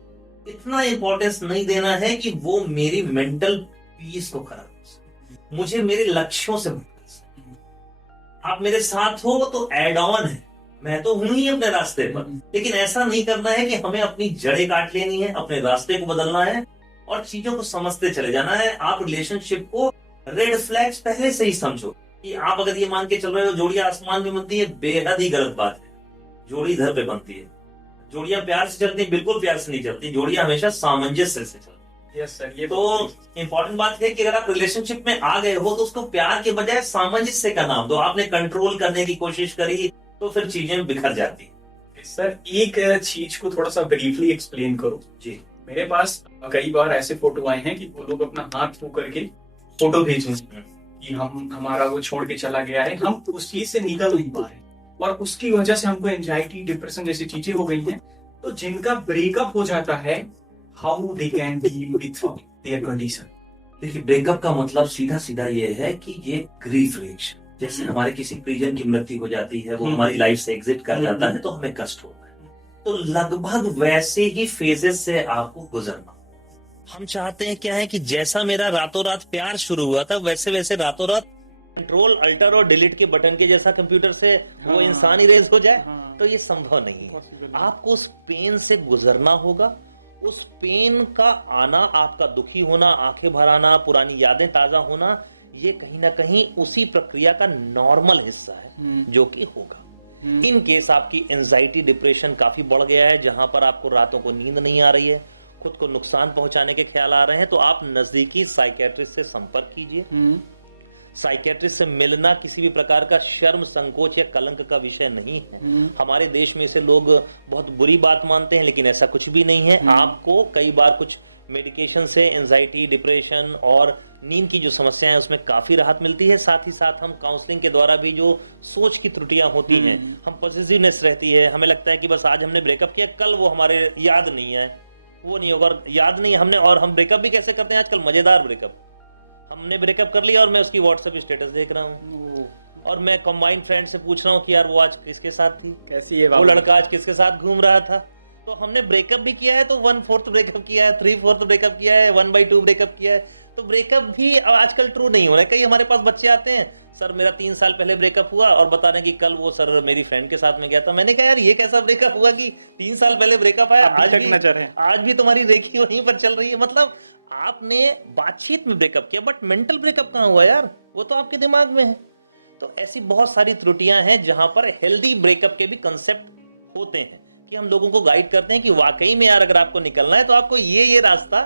इतना इंपॉर्टेंस नहीं देना है कि वो मेरी मेंटल पीस को खराब कर सके, मुझे मेरे लक्ष्यों से भटका सके। आप मेरे साथ हो तो एड ऑन है, मैं तो हूं ही अपने रास्ते पर, लेकिन ऐसा नहीं करना है कि हमें अपनी जड़ें काट लेनी है, अपने रास्ते को बदलना है और चीजों को समझते चले जाना है। आप रिलेशनशिप को रेड फ्लैग्स पहले से ही समझो कि आप अगर ये मान के चल रहे हो जोड़ियां आसमान में बनती है, बेहद ही गलत बात है। जोड़ी घर पे बनती है, जोड़ियां प्यार से चलती, बिल्कुल प्यार से नहीं चलती, जोड़ियां हमेशा सामंजस्य से चलती। यस सर, ये तो इम्पोर्टेंट बात है कि अगर आप रिलेशनशिप में आ गए हो तो उसको प्यार के बजाय सामंजस्य का नाम दो। आपने कंट्रोल करने की कोशिश करी तो फिर चीजें बिखर जाती। सर एक चीज को थोड़ा सा ब्रीफली एक्सप्लेन करो जी। मेरे पास कई बार ऐसे फोटो आए हैं कि वो लोग अपना हाथ छू करके फोटो भेजें कि हमारा वो छोड़ के चला गया है, हम उस चीज से निकल नहीं पा रहे और उसकी वजह से हमको एंजाइटी, डिप्रेशन जैसी चीजें हो गई हैं। तो जिनका ब्रेकअप हो जाता है, how they can deal with their condition? देखिए, ब्रेकअप का मतलब सीधा सीधा ये है कि ये ग्रीफ रिएक्शन, जैसे हमारे किसी प्रिजन की मृत्यु हो जाती है, वो हमारी लाइफ से एग्जिट कर जाता है तो हमें कष्ट होता है। तो लगभग वैसे ही फेजेस से आपको गुजरना। हम चाहते हैं क्या है कि जैसा मेरा रातों रात प्यार शुरू हुआ था, वैसे वैसे रातों रात कंट्रोल अल्टर और डिलीट के बटन के जैसा कंप्यूटर से वो इंसान इरेज हो जाए, तो ये संभव नहीं है। आपको उस पेन से गुजरना होगा, उस पेन का आना, आपका दुखी होना, आंखें भर आना, पुरानी यादें ताजा होना, ये कहीं ना कहीं उसी प्रक्रिया का नॉर्मल हिस्सा है जो कि होगा। इन केस आपकी एंजाइटी डिप्रेशन काफी बढ़ गया है, जहां पर आपको रातों को नींद नहीं आ रही है, खुद को नुकसान पहुंचाने के ख्याल आ रहे हैं, तो आप नजदीकी साइकेट्रिस्ट से संपर्क कीजिए। साइकेट्रिस्ट से मिलना किसी भी प्रकार का शर्म, संकोच या कलंक का विषय नहीं है। हमारे देश में इसे लोग बहुत बुरी बात मानते हैं, लेकिन ऐसा कुछ भी नहीं है। आपको कई बार कुछ मेडिकेशन से एंजाइटी, डिप्रेशन और नींद की जो समस्याएं हैं उसमें काफी राहत मिलती है। साथ ही साथ हम काउंसलिंग के द्वारा भी जो सोच की त्रुटियां होती हैं, हम पॉजिटिवनेस रहती है, हमें लगता है कि बस आज हमने ब्रेकअप किया, कल वो हमारे याद नहीं है, वो नहीं होगा, याद नहीं हमने। और हम ब्रेकअप भी कैसे करते हैं आजकल, मजेदार ब्रेकअप। हमने ब्रेकअप कर लिया और मैं उसकी व्हाट्सएप स्टेटस देख रहा हूँ और मैं कंबाइंड फ्रेंड से पूछ रहा हूँ कि यार वो आज किसके साथ थी, कैसी है, वो लड़का आज किसके साथ घूम रहा था। तो हमने ब्रेकअप भी किया है तो 1/4 ब्रेकअप किया है, 3/4 ब्रेकअप किया है, 1/2 ब्रेकअप किया है। तो ब्रेकअप भी आजकल ट्रू नहीं हो रहा है। कई हमारे पास बच्चे आते हैं, सर मेरा 3 साल पहले ब्रेकअप हुआ, और बता रहे हैं कि कल वो सर मेरी फ्रेंड के साथ में गया था। मैंने कहा यार ये कैसा ब्रेकअप हुआ कि 3 साल पहले ब्रेकअप आया, आज भी तुम्हारी रेखी वहीं पर चल रही है। मतलब आपने बातचीत में ब्रेकअप किया, बट मेंटल ब्रेकअप कहाँ हुआ यार, वो तो आपके दिमाग में है। तो ऐसी बहुत सारी त्रुटियां हैं जहां पर हेल्दी ब्रेकअप के भी कंसेप्ट होते हैं कि हम लोगों को गाइड करते हैं कि वाकई में यार अगर आपको निकलना है तो आपको ये रास्ता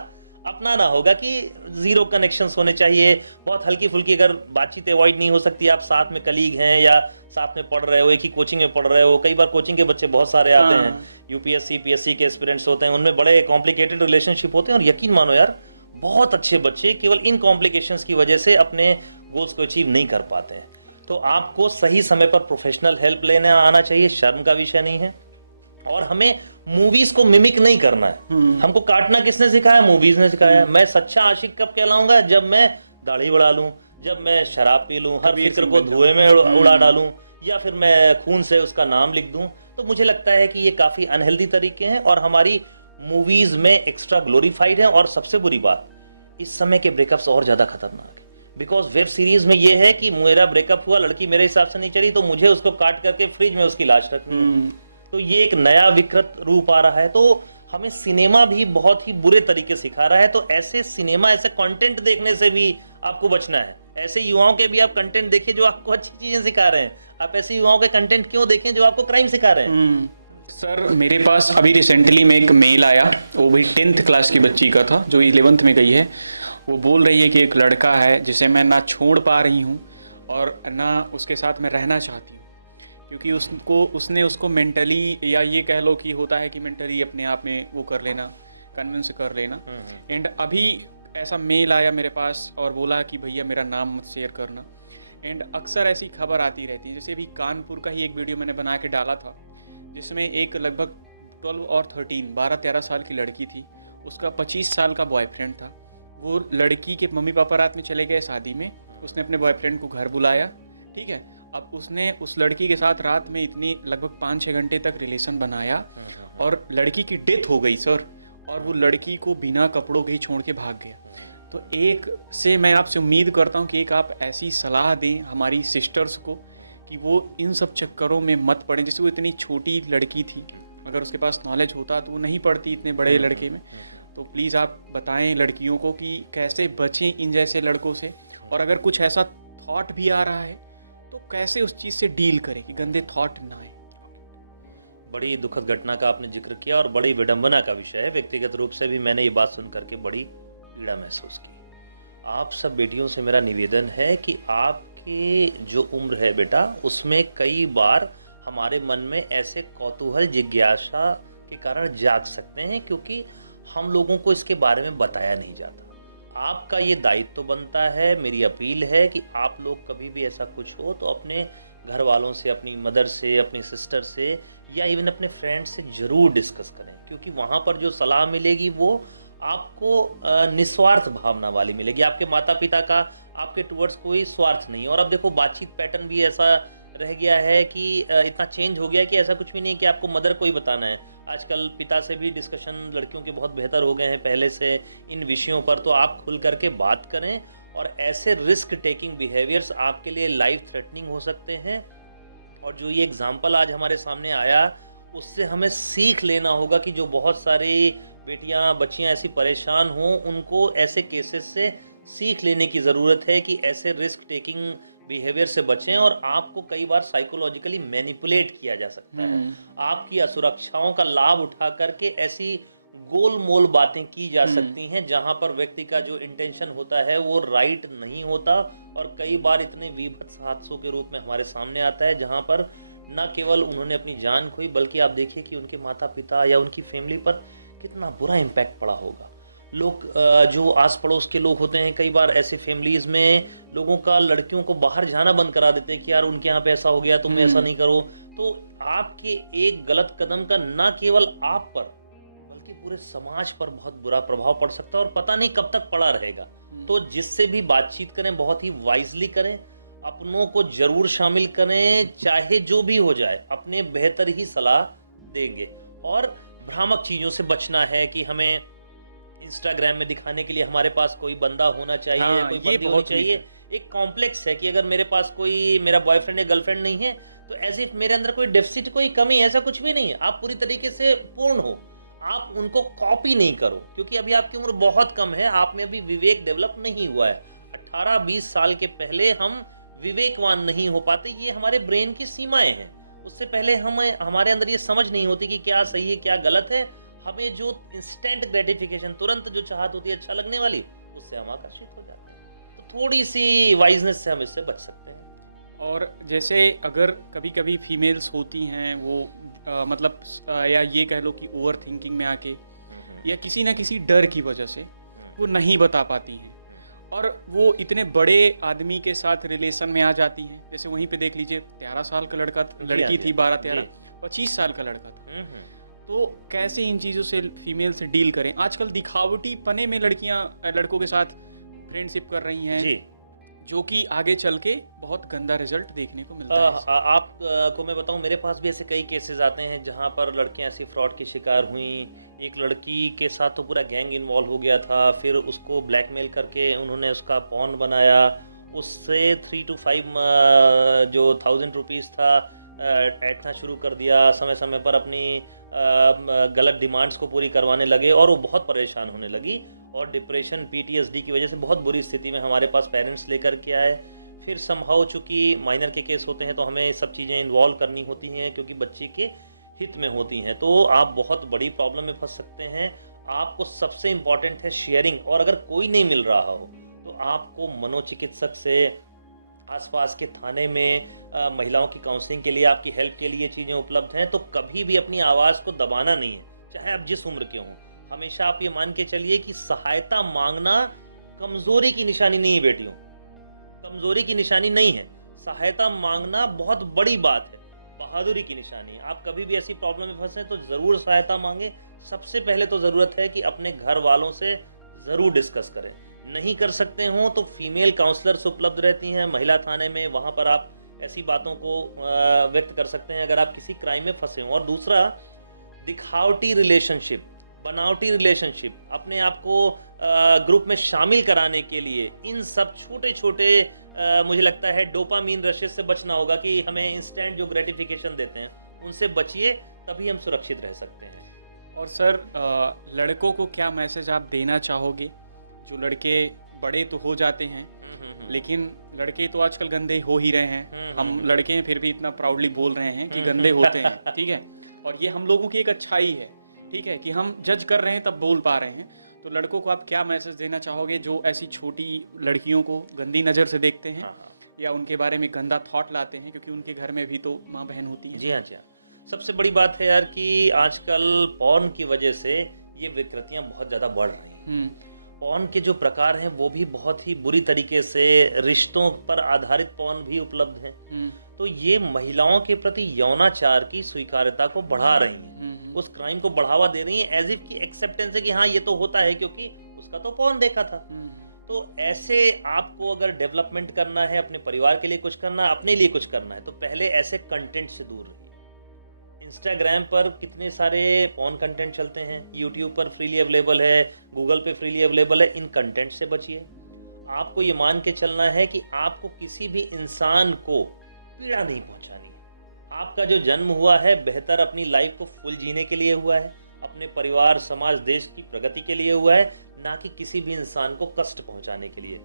अपनाना होगा कि जीरो कनेक्शंस होने चाहिए। बहुत हल्की फुल्की अगर बातचीत अवॉइड नहीं हो सकती, आप साथ में कलीग हैं या साथ में पढ़ रहे हो, एक ही कोचिंग में पढ़ रहे हो। कई बार कोचिंग के बच्चे बहुत सारे आते हैं, यूपीएससी पीएससी के एस्पिरेंट्स होते हैं, उनमें बड़े कॉम्प्लिकेटेड रिलेशनशिप होते हैं, और यकीन मानो यार बहुत अच्छे बच्चे केवल इन कॉम्प्लिकेशंस की वजह से अपने गोल्स को अचीव नहीं कर पाते हैं। तो आपको सही समय पर प्रोफेशनल हेल्प लेने आना चाहिए, शर्म का विषय नहीं है। और हमें मूवीज को मिमिक नहीं करना है। हमको काटना किसने सिखाया, मूवीज ने सिखाया। मैं सच्चा आशिक कब कहलाऊंगा, जब मैं दाढ़ी बढ़ा लूं, जब मैं शराब पी लूं, हर फिक्र को धुएं में उड़ा डालूं, या फिर मैं खून से उसका नाम लिख दूं। तो मुझे लगता है कि ये काफी अनहेल्दी तरीके हैं और हमारी मूवीज में एक्स्ट्रा ग्लोरीफाइड है। और सबसे बुरी बात, इस समय के ब्रेकअप्स और ज्यादा खतरनाक है, बिकॉज वेब सीरीज में ये है कि मेरा ब्रेकअप हुआ, लड़की मेरे हिसाब से नहीं चली, तो मुझे उसको काट करके फ्रिज में उसकी लाश रखनी है। तो ये एक नया विकृत रूप आ रहा है। तो हमें सिनेमा भी बहुत ही बुरे तरीके सिखा रहा है। तो ऐसे सिनेमा, ऐसे कंटेंट देखने से भी आपको बचना है। ऐसे युवाओं के भी आप कंटेंट देखिए जो आपको अच्छी चीजें सिखा रहे हैं। आप ऐसे युवाओं के कंटेंट क्यों देखें जो आपको क्राइम सिखा रहे हैं। सर मेरे पास अभी रिसेंटली में एक मेल आया, वो भी 10th क्लास की बच्ची का था जो 11th में गई है। वो बोल रही है कि एक लड़का है जिसे मैं ना छोड़ पा रही हूँ और ना उसके साथ मैं रहना चाहती हूँ, क्योंकि उसने उसको मेंटली, या ये कह लो कि होता है कि मेंटली अपने आप में वो कर लेना, कन्विंस कर लेना। एंड अभी ऐसा मेल आया मेरे पास और बोला कि भैया मेरा नाम मत शेयर करना। एंड अक्सर ऐसी खबर आती रहती है। जैसे अभी कानपुर का ही एक वीडियो मैंने बना के डाला था, जिसमें एक लगभग 12 और 13, 12-13 साल की लड़की थी, उसका 25 साल का बॉयफ्रेंड था। वो लड़की के मम्मी पापा रात में चले गए शादी में, उसने अपने बॉयफ्रेंड को घर बुलाया, ठीक है। अब उसने उस लड़की के साथ रात में इतनी लगभग 5-6 घंटे तक रिलेशन बनाया और लड़की की डेथ हो गई सर। और वो लड़की को बिना कपड़ों के ही छोड़ के भाग गया। तो एक से मैं आपसे उम्मीद करता हूँ कि एक आप ऐसी सलाह दें हमारी सिस्टर्स को कि वो इन सब चक्करों में मत पड़ें। जैसे वो इतनी छोटी लड़की थी, अगर उसके पास नॉलेज होता तो वो नहीं पड़ती इतने बड़े लड़के में। तो प्लीज़ आप बताएं लड़कियों को कि कैसे बचें इन जैसे लड़कों से, और अगर कुछ ऐसा थॉट भी आ रहा है तो कैसे उस चीज़ से डील करें कि गंदे थॉट ना आए। बड़ी दुखद घटना का आपने जिक्र किया और बड़ी विडंबना का विषय है। व्यक्तिगत रूप से भी मैंने ये बात सुन करके बड़ी पीड़ा महसूस की। आप सब बेटियों से मेरा निवेदन है कि आपकी जो उम्र है बेटा, उसमें कई बार हमारे मन में ऐसे कौतूहल, जिज्ञासा के कारण जाग सकते हैं, क्योंकि हम लोगों को इसके बारे में बताया नहीं जाता। आपका ये दायित्व बनता है। मेरी अपील है कि आप लोग कभी भी ऐसा कुछ हो तो अपने घर वालों से, अपनी मदर से, अपनी सिस्टर से, या इवन अपने फ्रेंड से जरूर डिस्कस करें, क्योंकि वहाँ पर जो सलाह मिलेगी वो आपको निस्वार्थ भावना वाली मिलेगी। आपके माता पिता का आपके टुवर्ड्स कोई स्वार्थ नहीं। और अब देखो बातचीत पैटर्न भी ऐसा रह गया है कि इतना चेंज हो गया है कि ऐसा कुछ भी नहीं कि आपको मदर को ही बताना है। आजकल पिता से भी डिस्कशन लड़कियों के बहुत बेहतर हो गए हैं पहले से इन विषयों पर। तो आप खुल करके बात करें और ऐसे रिस्क टेकिंग बिहेवियर्स आपके लिए लाइफ थ्रेटनिंग हो सकते हैं। और जो ये एग्जाम्पल आज हमारे सामने आया, उससे हमें सीख लेना होगा कि जो बहुत सारी बेटियां बच्चियां ऐसी परेशान हों, उनको ऐसे केसेस से सीख लेने की ज़रूरत है कि ऐसे रिस्क टेकिंग बिहेवियर से बचें। और आपको कई बार साइकोलॉजिकली मैनिपुलेट किया जा सकता है, आपकी असुरक्षाओं का लाभ उठा करके ऐसी गोलमोल बातें की जा सकती हैं जहां पर व्यक्ति का जो इंटेंशन होता है वो राइट नहीं होता। और कई बार इतने विभत्स हादसों के रूप में हमारे सामने आता है जहां पर न केवल उन्होंने अपनी जान खोई, बल्कि आप देखिए कि उनके माता पिता या उनकी फैमिली पर कितना बुरा इम्पैक्ट पड़ा होगा। लोग जो आस पड़ोस के लोग होते हैं, कई बार ऐसे फैमिलीज में लोगों का लड़कियों को बाहर जाना बंद करा देते हैं कि यार उनके यहाँ पे ऐसा हो गया, तुम ऐसा नहीं करो। तो आपके एक गलत कदम का न केवल आप पर बल्कि पूरे समाज पर बहुत बुरा प्रभाव पड़ सकता है, और पता नहीं कब तक पड़ा रहेगा। तो जिससे भी बातचीत करें बहुत ही वाइजली करें, अपनों को जरूर शामिल करें, चाहे जो भी हो जाए अपने बेहतर ही सलाह देंगे। और भ्रामक चीजों से बचना है कि हमें इंस्टाग्राम में दिखाने के लिए हमारे पास कोई बंदा होना चाहिए, कोई बंदी होनी चाहिए। एक कॉम्प्लेक्स है कि अगर मेरे पास कोई मेरा बॉयफ्रेंड या गर्लफ्रेंड नहीं है तो एज इफ मेरे अंदर कोई डेफिसिट, कोई कमी, ऐसा कुछ भी नहीं है। आप पूरी तरीके से पूर्ण हो, आप उनको कॉपी नहीं करो, क्योंकि अभी आपकी उम्र बहुत कम है, आप में अभी विवेक डेवलप नहीं हुआ है। 18-20 साल के पहले हम विवेकवान नहीं हो पाते, ये हमारे ब्रेन की सीमाएं हैं। उससे पहले हमारे अंदर ये समझ नहीं होती कि क्या सही है क्या गलत है। हमें जो इंस्टेंट ग्रेटिफिकेशन, तुरंत जो चाहत होती है अच्छा लगने वाली, उससे हम आकर्षित हो जाते हैं। तो थोड़ी सी वाइजनेस से हम इससे बच सकते हैं। और जैसे अगर कभी कभी फीमेल्स होती हैं वो मतलब या ये कह लो कि ओवर थिंकिंग में आके या किसी ना किसी डर की वजह से वो नहीं बता पाती हैं, और वो इतने बड़े आदमी के साथ रिलेशन में आ जाती हैं। जैसे वहीं पे देख लीजिए 13 साल का लड़की थी, 12-13, 25 साल का लड़का था। तो कैसे इन चीज़ों से फीमेल से डील करें? आजकल दिखावटी पने में लड़कियां लड़कों के साथ फ्रेंडशिप कर रही हैं जी, जो कि आगे चल के बहुत गंदा रिजल्ट देखने को मिलता है। आपको मैं बताऊं, मेरे पास भी ऐसे कई केसेस आते हैं जहां पर लड़कियां ऐसी फ्रॉड की शिकार हुई। एक लड़की के साथ तो पूरा गैंग इन्वॉल्व हो गया था, फिर उसको ब्लैकमेल करके उन्होंने उसका पॉन बनाया, उससे 3 to 5 जो 1000 रुपीज़ था ऐंठना शुरू कर दिया। समय समय पर अपनी गलत डिमांड्स को पूरी करवाने लगे और वो बहुत परेशान होने लगी, और डिप्रेशन PTSD की वजह से बहुत बुरी स्थिति में हमारे पास पेरेंट्स लेकर के आए। फिर समहाउ चूँकि माइनर के केस होते हैं तो हमें सब चीज़ें इन्वॉल्व करनी होती हैं क्योंकि बच्चे के हित में होती हैं, तो आप बहुत बड़ी प्रॉब्लम में फंस सकते हैं। आपको सबसे इम्पॉर्टेंट है शेयरिंग, और अगर कोई नहीं मिल रहा हो तो आपको मनोचिकित्सक से, आसपास के थाने में महिलाओं की काउंसलिंग के लिए, आपकी हेल्प के लिए चीज़ें उपलब्ध हैं। तो कभी भी अपनी आवाज़ को दबाना नहीं है, चाहे आप जिस उम्र के हों। हमेशा आप ये मान के चलिए कि सहायता मांगना कमजोरी की निशानी नहीं है बेटियों, कमजोरी की निशानी नहीं है। सहायता मांगना बहुत बड़ी बात है, बहादुरी की निशानी है। आप कभी भी ऐसी प्रॉब्लम में फंसे तो ज़रूर सहायता मांगे। सबसे पहले तो ज़रूरत है कि अपने घर वालों से ज़रूर डिस्कस करें। नहीं कर सकते हो तो फीमेल काउंसलर्स उपलब्ध रहती हैं महिला थाने में, वहाँ पर आप ऐसी बातों को व्यक्त कर सकते हैं अगर आप किसी क्राइम में फंसे हो। और दूसरा, दिखावटी रिलेशनशिप, बनावटी रिलेशनशिप, अपने आप को ग्रुप में शामिल कराने के लिए इन सब छोटे छोटे मुझे लगता है डोपामीन रशेस से बचना होगा कि हमें इंस्टेंट जो ग्रेटिफिकेशन देते हैं उनसे बचिए, तभी हम सुरक्षित रह सकते हैं। और सर लड़कों को क्या मैसेज आप देना चाहोगे? जो लड़के बड़े तो हो जाते हैं लेकिन लड़के तो आजकल गंदे हो ही रहे हैं। हम लड़के हैं फिर भी इतना प्राउडली बोल रहे हैं कि गंदे होते हैं, ठीक है, और ये हम लोगों की एक अच्छाई है, ठीक है, कि हम जज कर रहे हैं तब बोल पा रहे हैं। तो लड़कों को आप क्या मैसेज देना चाहोगे जो ऐसी छोटी लड़कियों को गंदी नज़र से देखते हैं या उनके बारे में गंदा थॉट लाते हैं, क्योंकि उनके घर में भी तो माँ बहन होती है। जी हाँ, जी हाँ। सबसे बड़ी बात है यार कि आजकल पॉर्न की वजह से ये विकृतियाँ बहुत ज़्यादा बढ़ रही हैं। पॉर्न के जो प्रकार हैं वो भी बहुत ही बुरी तरीके से, रिश्तों पर आधारित पॉर्न भी उपलब्ध हैं। तो ये महिलाओं के प्रति यौनाचार की स्वीकार्यता को बढ़ा रही हैं, उस क्राइम को बढ़ावा दे रही हैं, एज इफ की एक्सेप्टेंस है कि हाँ ये तो होता है क्योंकि उसका तो पॉर्न देखा था। तो ऐसे आपको अगर डेवलपमेंट करना है, अपने परिवार के लिए कुछ करना है, अपने लिए कुछ करना है, तो पहले ऐसे कंटेंट से दूर रहिए। इंस्टाग्राम पर कितने सारे पॉर्न कंटेंट चलते हैं, यूट्यूब पर फ्रीली अवेलेबल है, गूगल पे फ्रीली अवेलेबल है, इन कंटेंट से बचिए। आपको ये मान के चलना है कि आपको किसी भी इंसान को पीड़ा नहीं पहुंचानी है। आपका जो जन्म हुआ है बेहतर अपनी लाइफ को फुल जीने के लिए हुआ है, अपने परिवार, समाज, देश की प्रगति के लिए हुआ है, ना कि किसी भी इंसान को कष्ट पहुंचाने के लिए।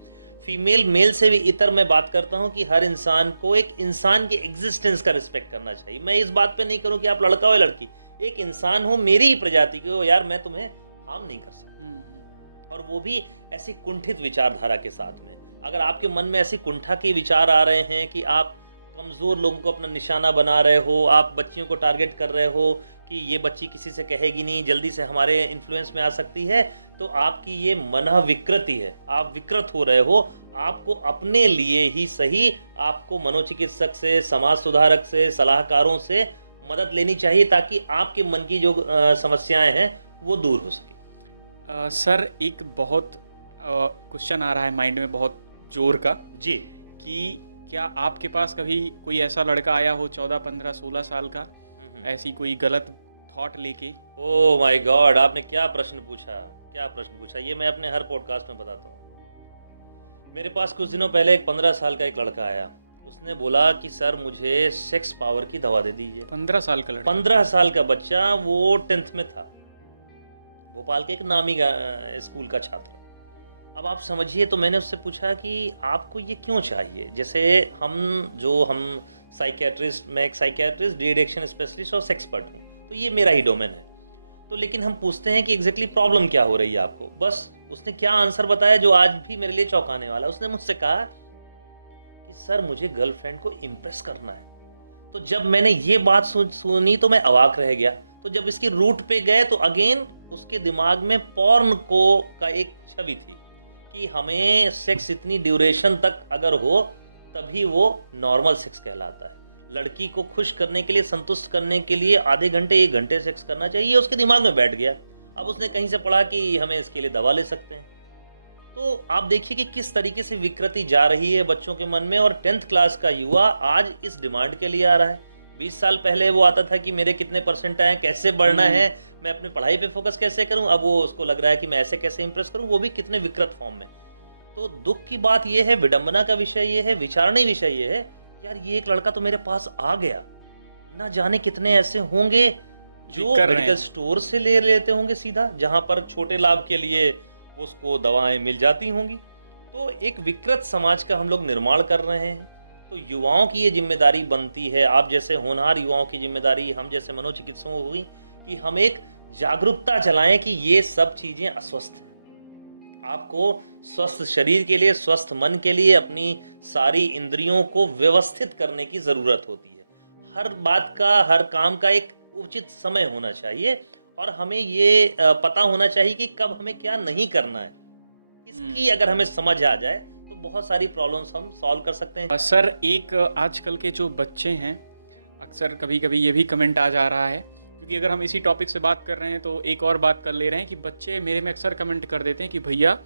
फीमेल मेल से भी इतर मैं बात करता हूं कि हर इंसान को एक इंसान की एग्जिस्टेंस का रिस्पेक्ट करना चाहिए। मैं इस बात पे नहीं करूं कि आप लड़का हो या लड़की, एक इंसान हो, मेरी ही प्रजाति के हो, यार मैं तुम्हें हार्म नहीं कर सकता। और वो भी ऐसी कुंठित विचारधारा के साथ में। अगर आपके मन में ऐसी कुंठा के विचार आ रहे हैं कि आप कमजोर लोगों को अपना निशाना बना रहे हो, आप बच्चियों को टारगेट कर रहे हो कि ये बच्ची किसी से कहेगी नहीं, जल्दी से हमारे इन्फ्लुएंस में आ सकती है, तो आपकी ये मनः विकृति है, आप विकृत हो रहे हो। आपको अपने लिए ही सही, आपको मनोचिकित्सक से, समाज सुधारक से, सलाहकारों से मदद लेनी चाहिए ताकि आपके मन की जो समस्याएं हैं वो दूर हो सके। सर एक बहुत क्वेश्चन आ रहा है माइंड में बहुत जोर का जी, कि क्या आपके पास कभी कोई ऐसा लड़का आया हो 14, 15, 16 साल का, ऐसी कोई गलत थॉट लेके? ओह माय गॉड, आपने क्या प्रश्न पूछा, क्या प्रश्न पूछा, ये मैं अपने हर पॉडकास्ट में बताता हूँ। मेरे पास कुछ दिनों पहले एक 15 साल का एक लड़का आया। उसने बोला कि सर मुझे सेक्स पावर की दवा दे दीजिए। 15 साल का लड़का? 15 साल का बच्चा, वो 10th में था, भोपाल के एक नामी स्कूल का छात्र। अब आप समझिए, तो मैंने उससे पूछा कि आपको ये क्यों चाहिए। जैसे हम साइकियाट्रिस्ट, मैं एक साइकियाट्रिस्ट, डी एडिक्शन स्पेशलिस्ट और सेक्सपर्ट हूँ, तो ये मेरा ही डोमेन है। तो लेकिन हम पूछते हैं कि एग्जैक्टली प्रॉब्लम क्या हो रही है आपको। बस उसने क्या आंसर बताया जो आज भी मेरे लिए चौंकाने वाला। उसने मुझसे कहा कि सर मुझे गर्लफ्रेंड को इम्प्रेस करना है। तो जब मैंने ये बात सुनी तो मैं अवाक रह गया। तो जब इसकी रूट पे गए तो अगेन उसके दिमाग में पॉर्न को का एक छवि थी कि हमें सेक्स इतनी ड्यूरेशन तक अगर हो तभी वो नॉर्मल सेक्स कहलाता है। लड़की को खुश करने के लिए, संतुष्ट करने के लिए आधे घंटे 1 घंटे सेक्स करना चाहिए, उसके दिमाग में बैठ गया। अब उसने कहीं से पढ़ा कि हमें इसके लिए दवा ले सकते हैं। तो आप देखिए कि किस तरीके से विकृति जा रही है बच्चों के मन में। और 10th क्लास का युवा आज इस डिमांड के लिए आ रहा है। 20 साल पहले वो आता था कि मेरे कितने परसेंट आए, कैसे बढ़ना है, मैं अपनी पढ़ाई पे फोकस कैसे करूं। अब वो उसको लग रहा है कि मैं ऐसे कैसे इंप्रेस करूं, वो भी कितने विकृत फॉर्म में। तो दुख की बात यह है, विडंबना का विषय ये है, विचारणीय विषय ये है, यार ये एक लड़का तो मेरे पास आ गया, ना जाने कितने ऐसे होंगे जो मेडिकल स्टोर से ले लेते होंगे सीधा, जहां पर छोटे लाभ के लिए उसको दवाएं मिल जाती होंगी। तो एक विकृत समाज का हम लोग निर्माण कर रहे हैं। तो युवाओं की ये जिम्मेदारी बनती है, आप जैसे होनहार युवाओं की जिम्मेदारी, हम जैसे मनोचिकित्सकों हुई, कि हम एक जागरूकता चलाएं कि ये सब चीजें अस्वस्थ हैं। आपको स्वस्थ शरीर के लिए, स्वस्थ मन के लिए अपनी सारी इंद्रियों को व्यवस्थित करने की जरूरत होती है। हर बात का, हर काम का एक उचित समय होना चाहिए और हमें ये पता होना चाहिए कि कब हमें क्या नहीं करना है। इसकी अगर हमें समझ आ जाए तो बहुत सारी प्रॉब्लम्स हम सॉल्व कर सकते हैं। सर एक आजकल के जो बच्चे हैं, अक्सर कभी कभी ये भी कमेंट आ जा रहा है, क्योंकि अगर हम इसी टॉपिक से बात कर रहे हैं तो एक और बात कर ले रहे हैं कि बच्चे मेरे में अक्सर कमेंट कर देते हैं कि भैया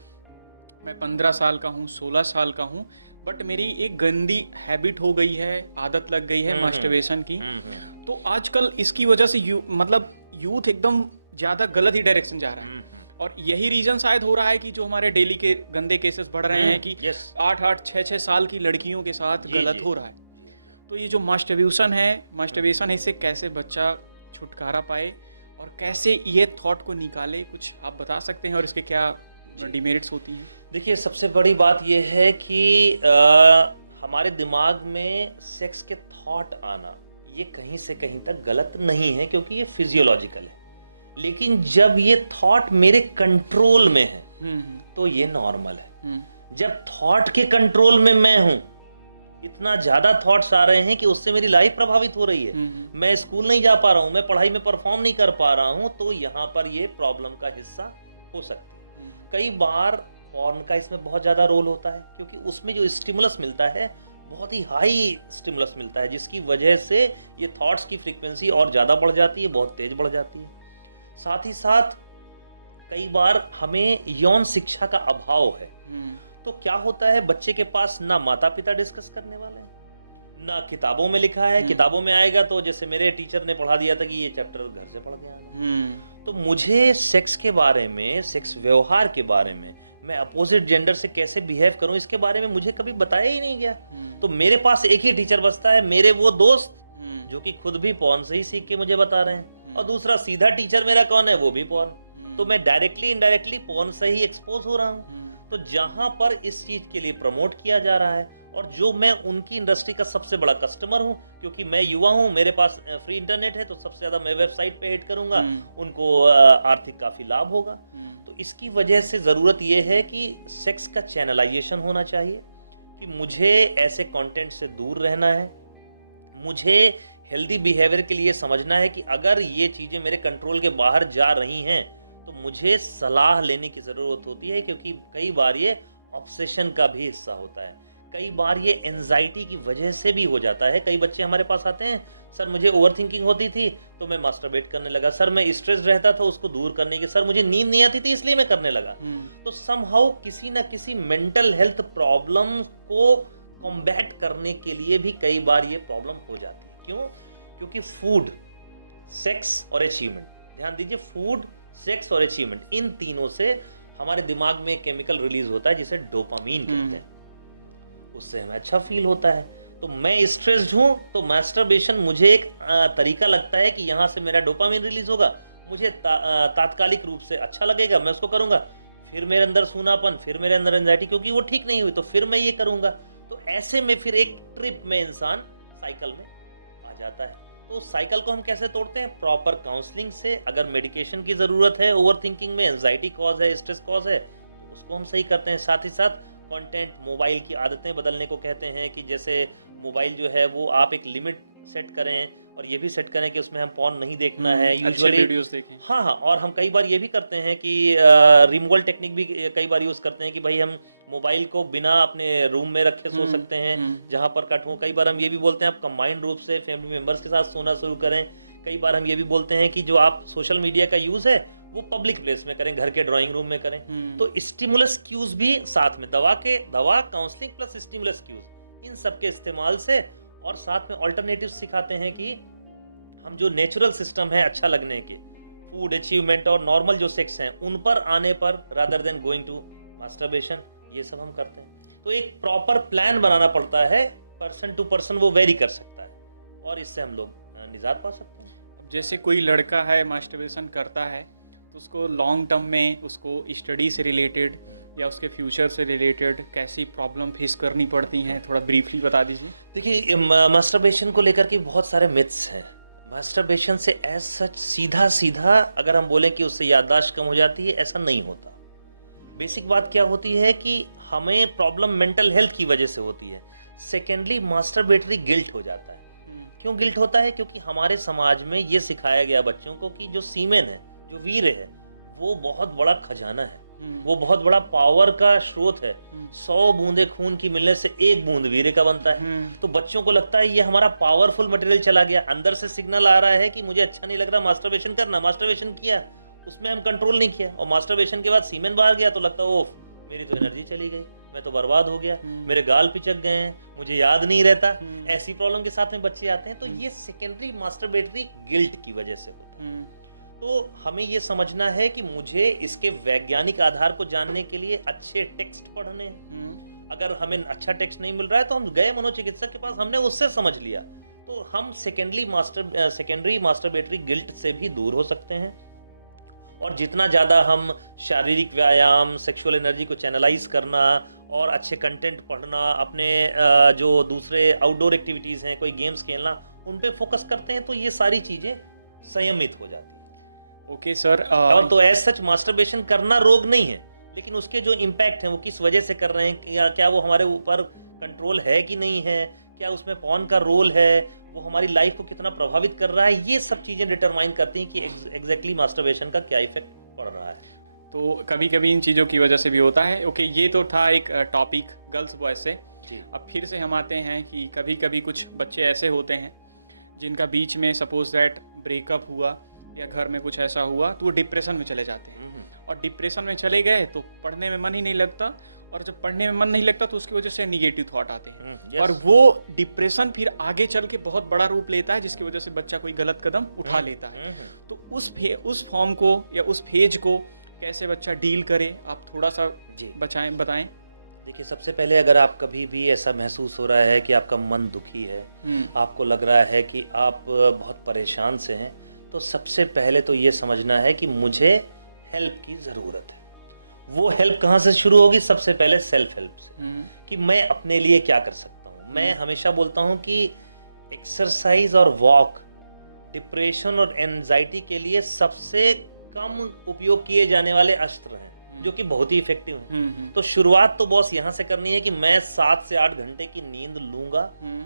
मैं 15 साल का हूँ, 16 साल का हूँ, बट मेरी एक गंदी हैबिट हो गई है, आदत लग गई है मास्टरबेशन की। तो आजकल इसकी वजह से यूथ एकदम ज़्यादा गलत ही डायरेक्शन जा रहा है। और यही रीजन शायद हो रहा है कि जो हमारे डेली के गंदे केसेस बढ़ रहे हैं कि 8-8, 6-6 साल की लड़कियों के साथ गलत हो रहा है। तो ये जो मास्टरबेशन है, इससे कैसे बच्चा छुटकारा पाए और कैसे ये थॉट को निकाले, कुछ आप बता सकते हैं और इसके क्या डिमेरिट्स होती हैं? देखिए, सबसे बड़ी बात यह है कि हमारे दिमाग में सेक्स के थॉट आना ये कहीं से कहीं तक गलत नहीं है, क्योंकि ये फिजियोलॉजिकल है। लेकिन जब ये थॉट मेरे कंट्रोल में है तो ये नॉर्मल है। जब थॉट के कंट्रोल में मैं हूं, इतना ज्यादा थॉट्स आ रहे हैं कि उससे मेरी लाइफ प्रभावित हो रही है, मैं स्कूल नहीं जा पा रहा हूं, मैं पढ़ाई में परफॉर्म नहीं कर पा रहा हूं, तो यहाँ पर ये प्रॉब्लम का हिस्सा हो सकता है। कई बार पॉर्न का इसमें बहुत ज्यादा रोल होता है, क्योंकि उसमें जो स्टिमुलस मिलता है बहुत ही हाई स्टिमुलस मिलता है, जिसकी वजह से ये थॉट्स की फ्रीक्वेंसी और ज्यादा बढ़ जाती है, बहुत तेज बढ़ जाती है। साथ ही साथ कई बार हमें यौन शिक्षा का अभाव है। तो क्या होता है, बच्चे के पास ना माता पिता डिस्कस करने वाले हैं, ना किताबों में लिखा है। किताबों में आएगा तो जैसे मेरे टीचर ने पढ़ा दिया था कि ये चैप्टर घर से पढ़ के आएगा। तो मुझे सेक्स के बारे में, सेक्स व्यवहार के बारे में मैं अपोजिट जेंडर से कैसे बिहेव करूं, इसके बारे में मुझे कभी बताया ही नहीं गया। तो मेरे पास एक ही टीचर बचता है, मेरे वो दोस्त जो कि खुद भी पॉर्न से ही सीख के मुझे बता रहे हैं, और दूसरा सीधा टीचर मेरा कौन है, वो भी पॉर्न। तो मैं डायरेक्टली इनडायरेक्टली पॉर्न से ही एक्सपोज हो रहा हूँ। तो जहां पर इस चीज के लिए प्रमोट किया जा रहा है, और जो मैं उनकी इंडस्ट्री का सबसे बड़ा कस्टमर हूं, क्योंकि मैं युवा हूं, मेरे पास फ्री इंटरनेट है, तो सबसे ज्यादा मैं वेबसाइट पे हिट करूंगा, उनको आर्थिक काफी लाभ होगा। तो इसकी वजह से जरूरत यह है कि सेक्स का चैनलाइजेशन होना चाहिए, कि मुझे ऐसे कंटेंट से दूर रहना है, मुझे हेल्दी बिहेवियर के लिए समझना है कि अगर ये चीजें मेरे कंट्रोल के बाहर जा रही हैं तो मुझे सलाह लेने की जरूरत होती है, क्योंकि कई बार ये ऑब्सेशन का भी हिस्सा होता है, कई बार ये एंजाइटी की वजह से भी हो जाता है। कई बच्चे हमारे पास आते हैं, सर मुझे ओवरथिंकिंग होती थी तो मैं मास्टरबेट करने लगा, सर मैं स्ट्रेस रहता था उसको दूर करने के, सर मुझे नींद नहीं आती थी इसलिए मैं करने लगा। तो समहाउ किसी ना किसी मेंटल हेल्थ प्रॉब्लम को कॉम्बैट करने के लिए भी कई बार ये प्रॉब्लम हो जाती है। क्यों? क्योंकि फूड, सेक्स और अचीवमेंट, ध्यान दीजिए, फूड, सेक्स और अचीवमेंट, इन तीनों से हमारे दिमाग में एक केमिकल रिलीज होता है जिसे डोपामीन कहते हैं, उससे हमें अच्छा फील होता है। तो मैं स्ट्रेस्ड हूं तो मास्टरबेशन मुझे एक तरीका लगता है कि यहाँ से मेरा डोपामीन रिलीज होगा, मुझे तात्कालिक रूप से अच्छा लगेगा, मैं उसको करूंगा, फिर मेरे अंदर सूनापन, फिर मेरे अंदर एंजाइटी, क्योंकि वो ठीक नहीं हुई तो फिर मैं ये करूंगा। तो ऐसे में फिर एक ट्रिप में इंसान साइकिल में आ जाता है। तो साइकिल को हम कैसे तोड़ते हैं? प्रॉपर काउंसलिंग से। अगर मेडिकेशन की जरूरत है, ओवरथिंकिंग में एंजाइटी कॉज है, स्ट्रेस कॉज है, उसको हम सही करते हैं। साथ ही साथ कंटेंट, मोबाइल की आदतें बदलने को कहते हैं, कि जैसे मोबाइल जो है वो आप एक लिमिट सेट करें, और ये भी सेट करें कि उसमें हम पॉर्न नहीं देखना है, यूजुअली वीडियोस देखें। हाँ, और हम कई बार ये भी करते हैं कि रिमूवल टेक्निक भी कई बार यूज करते हैं, कि भाई हम मोबाइल को बिना अपने रूम में रखे सो सकते हैं जहां पर कट हो। कई बार हम ये भी बोलते हैं आप कंबाइंड रूप से फैमिली मेंबर्स के साथ सोना शुरू करें। कई बार हम ये भी बोलते हैं कि जो आप सोशल मीडिया का यूज है वो पब्लिक प्लेस में करें, घर के ड्राइंग रूम में करें। तो स्टिमुलस क्यूज भी साथ में, दवा काउंसलिंग प्लस स्टिमुलस क्यूज, इन सब के इस्तेमाल से, और साथ में ऑल्टरनेटिव सिखाते हैं कि हम जो नेचुरल सिस्टम है अच्छा लगने के, फूड, अचीवमेंट और नॉर्मल जो सेक्स हैं, उन पर आने पर, rather than going to masturbation, ये सब हम करते हैं। तो एक प्रॉपर प्लान बनाना पड़ता है, पर्सन टू पर्सन वो वेरी कर सकता है, और इससे हम लोग निजात पा सकते हैं। जैसे कोई लड़का है मास्टरबेशन करता है तो उसको लॉन्ग टर्म में उसको स्टडी से रिलेटेड या उसके फ्यूचर से रिलेटेड कैसी प्रॉब्लम फेस करनी पड़ती हैं, थोड़ा ब्रीफली बता दीजिए। देखिए, मास्टरबेशन को लेकर के बहुत सारे मिथ्स हैं। मास्टरबेशन से एज सच सीधा अगर हम बोलें कि उससे याददाश्त कम हो जाती है, ऐसा नहीं होता। बेसिक बात क्या होती है कि हमें प्रॉब्लम मेंटल हेल्थ की वजह से होती है। सेकेंडली, मास्टरबेटरी गिल्ट हो जाता है। क्यों गिल्ट होता है? क्योंकि हमारे समाज में ये सिखाया गया बच्चों को कि जो सीमेन है, जो वीर है, वो बहुत बड़ा खजाना है, वो बहुत बड़ा पावर का स्रोत है। 100 बूंदे खून की मिलने से एक बूंद वीर्य का बनता है। तो बच्चों को लगता है ये हमारा पावरफुल मटेरियल चला गया, अंदर से सिग्नल आ रहा है कि मुझे अच्छा नहीं लग रहा मास्टरबेशन करना। मास्टरबेशन किया, उसमें हम कंट्रोल नहीं किया, और मास्टरबेशन के बाद सीमेन बाहर गया तो लगता है ओह मेरी तो एनर्जी चली गई, मैं तो बर्बाद हो गया, मेरे गाल पिचक गए हैं, मुझे याद नहीं रहता। ऐसी प्रॉब्लम के साथ में बच्चे आते हैं। तो ये सेकेंडरी मास्टरबेटरी गिल्ट की वजह से होता है। तो हमें ये समझना है कि मुझे इसके वैज्ञानिक आधार को जानने के लिए अच्छे टेक्स्ट पढ़ने हैं। अगर हमें अच्छा टेक्स्ट नहीं मिल रहा है तो हम गए मनोचिकित्सक के पास, हमने उससे समझ लिया, तो हम सेकेंडरी मास्टरबेटरी गिल्ट से भी दूर हो सकते हैं। और जितना ज़्यादा हम शारीरिक व्यायाम, सेक्सुअल एनर्जी को चैनलाइज करना और अच्छे कंटेंट पढ़ना, अपने जो दूसरे आउटडोर एक्टिविटीज़ हैं, कोई गेम्स खेलना, उन पे फोकस करते हैं, तो ये सारी चीज़ें संयमित हो जाती हैं। Okay sir. और तो एज सच मास्टरबेशन करना रोग नहीं है, लेकिन उसके जो इम्पैक्ट हैं वो किस वजह से कर रहे हैं, क्या वो हमारे ऊपर कंट्रोल है कि नहीं है, क्या उसमें पॉर्न का रोल है, वो हमारी लाइफ को कितना प्रभावित कर रहा है, ये सब चीजें डिटरमाइन करती हैं कि एग्जैक्टली मास्टरबेशन का क्या इफेक्ट पड़ रहा है। तो कभी कभी इन चीज़ों की वजह से भी होता है। ओके, ये तो था एक टॉपिक गर्ल्स बॉयज से। अब फिर से हम आते हैं कि कभी कभी कुछ बच्चे ऐसे होते हैं जिनका बीच में सपोज दैट ब्रेकअप हुआ या घर में कुछ ऐसा हुआ तो वो डिप्रेशन में चले जाते हैं, और डिप्रेशन में चले गए तो पढ़ने में मन ही नहीं लगता, और जब पढ़ने में मन नहीं लगता तो उसकी वजह से निगेटिव थॉट आते हैं। और वो डिप्रेशन फिर आगे चल के बहुत बड़ा रूप लेता है, जिसकी वजह से बच्चा कोई गलत कदम उठा लेता है। तो उस फॉर्म को या उस फेज को कैसे बच्चा डील करे, आप थोड़ा सा जी बताएं। देखिए, सबसे पहले अगर आप कभी भी ऐसा महसूस हो रहा है कि आपका मन दुखी है, आपको लग रहा है कि आप बहुत परेशान से हैं, तो सबसे पहले तो ये समझना है कि मुझे हेल्प की ज़रूरत है। वो हेल्प कहाँ से शुरू होगी? सबसे पहले सेल्फ हेल्प से, कि मैं अपने लिए क्या कर सकता हूँ। मैं हमेशा बोलता हूँ कि एक्सरसाइज और वॉक डिप्रेशन और एंजाइटी के लिए सबसे कम उपयोग किए जाने वाले अस्त्र हैं, जो कि बहुत ही इफेक्टिव हैं। तो शुरुआत तो बॉस यहाँ से करनी है कि मैं 7 से 8 घंटे की नींद लूंगा,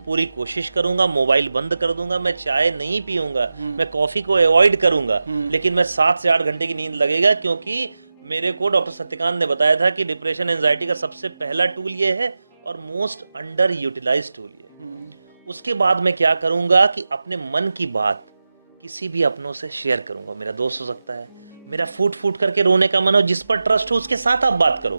पूरी कोशिश करूंगा, मोबाइल बंद कर दूंगा, मैं चाय नहीं पीऊंगा, मैं कॉफी को अवॉइड करूंगा, लेकिन मैं 7 से 8 घंटे की नींद लगेगा, क्योंकि मेरे को डॉक्टर सत्यकांत ने बताया था कि डिप्रेशन एंजाइटी का सबसे पहला टूल ये है और मोस्ट अंडर यूटिलाइज टूल ये। उसके बाद मैं क्या करूंगा कि अपने मन की बात किसी भी अपनों से शेयर करूंगा। मेरा दोस्त हो सकता है, मेरा फूट फूट करके रोने का मन हो, जिस पर ट्रस्ट हो उसके साथ आप बात करो,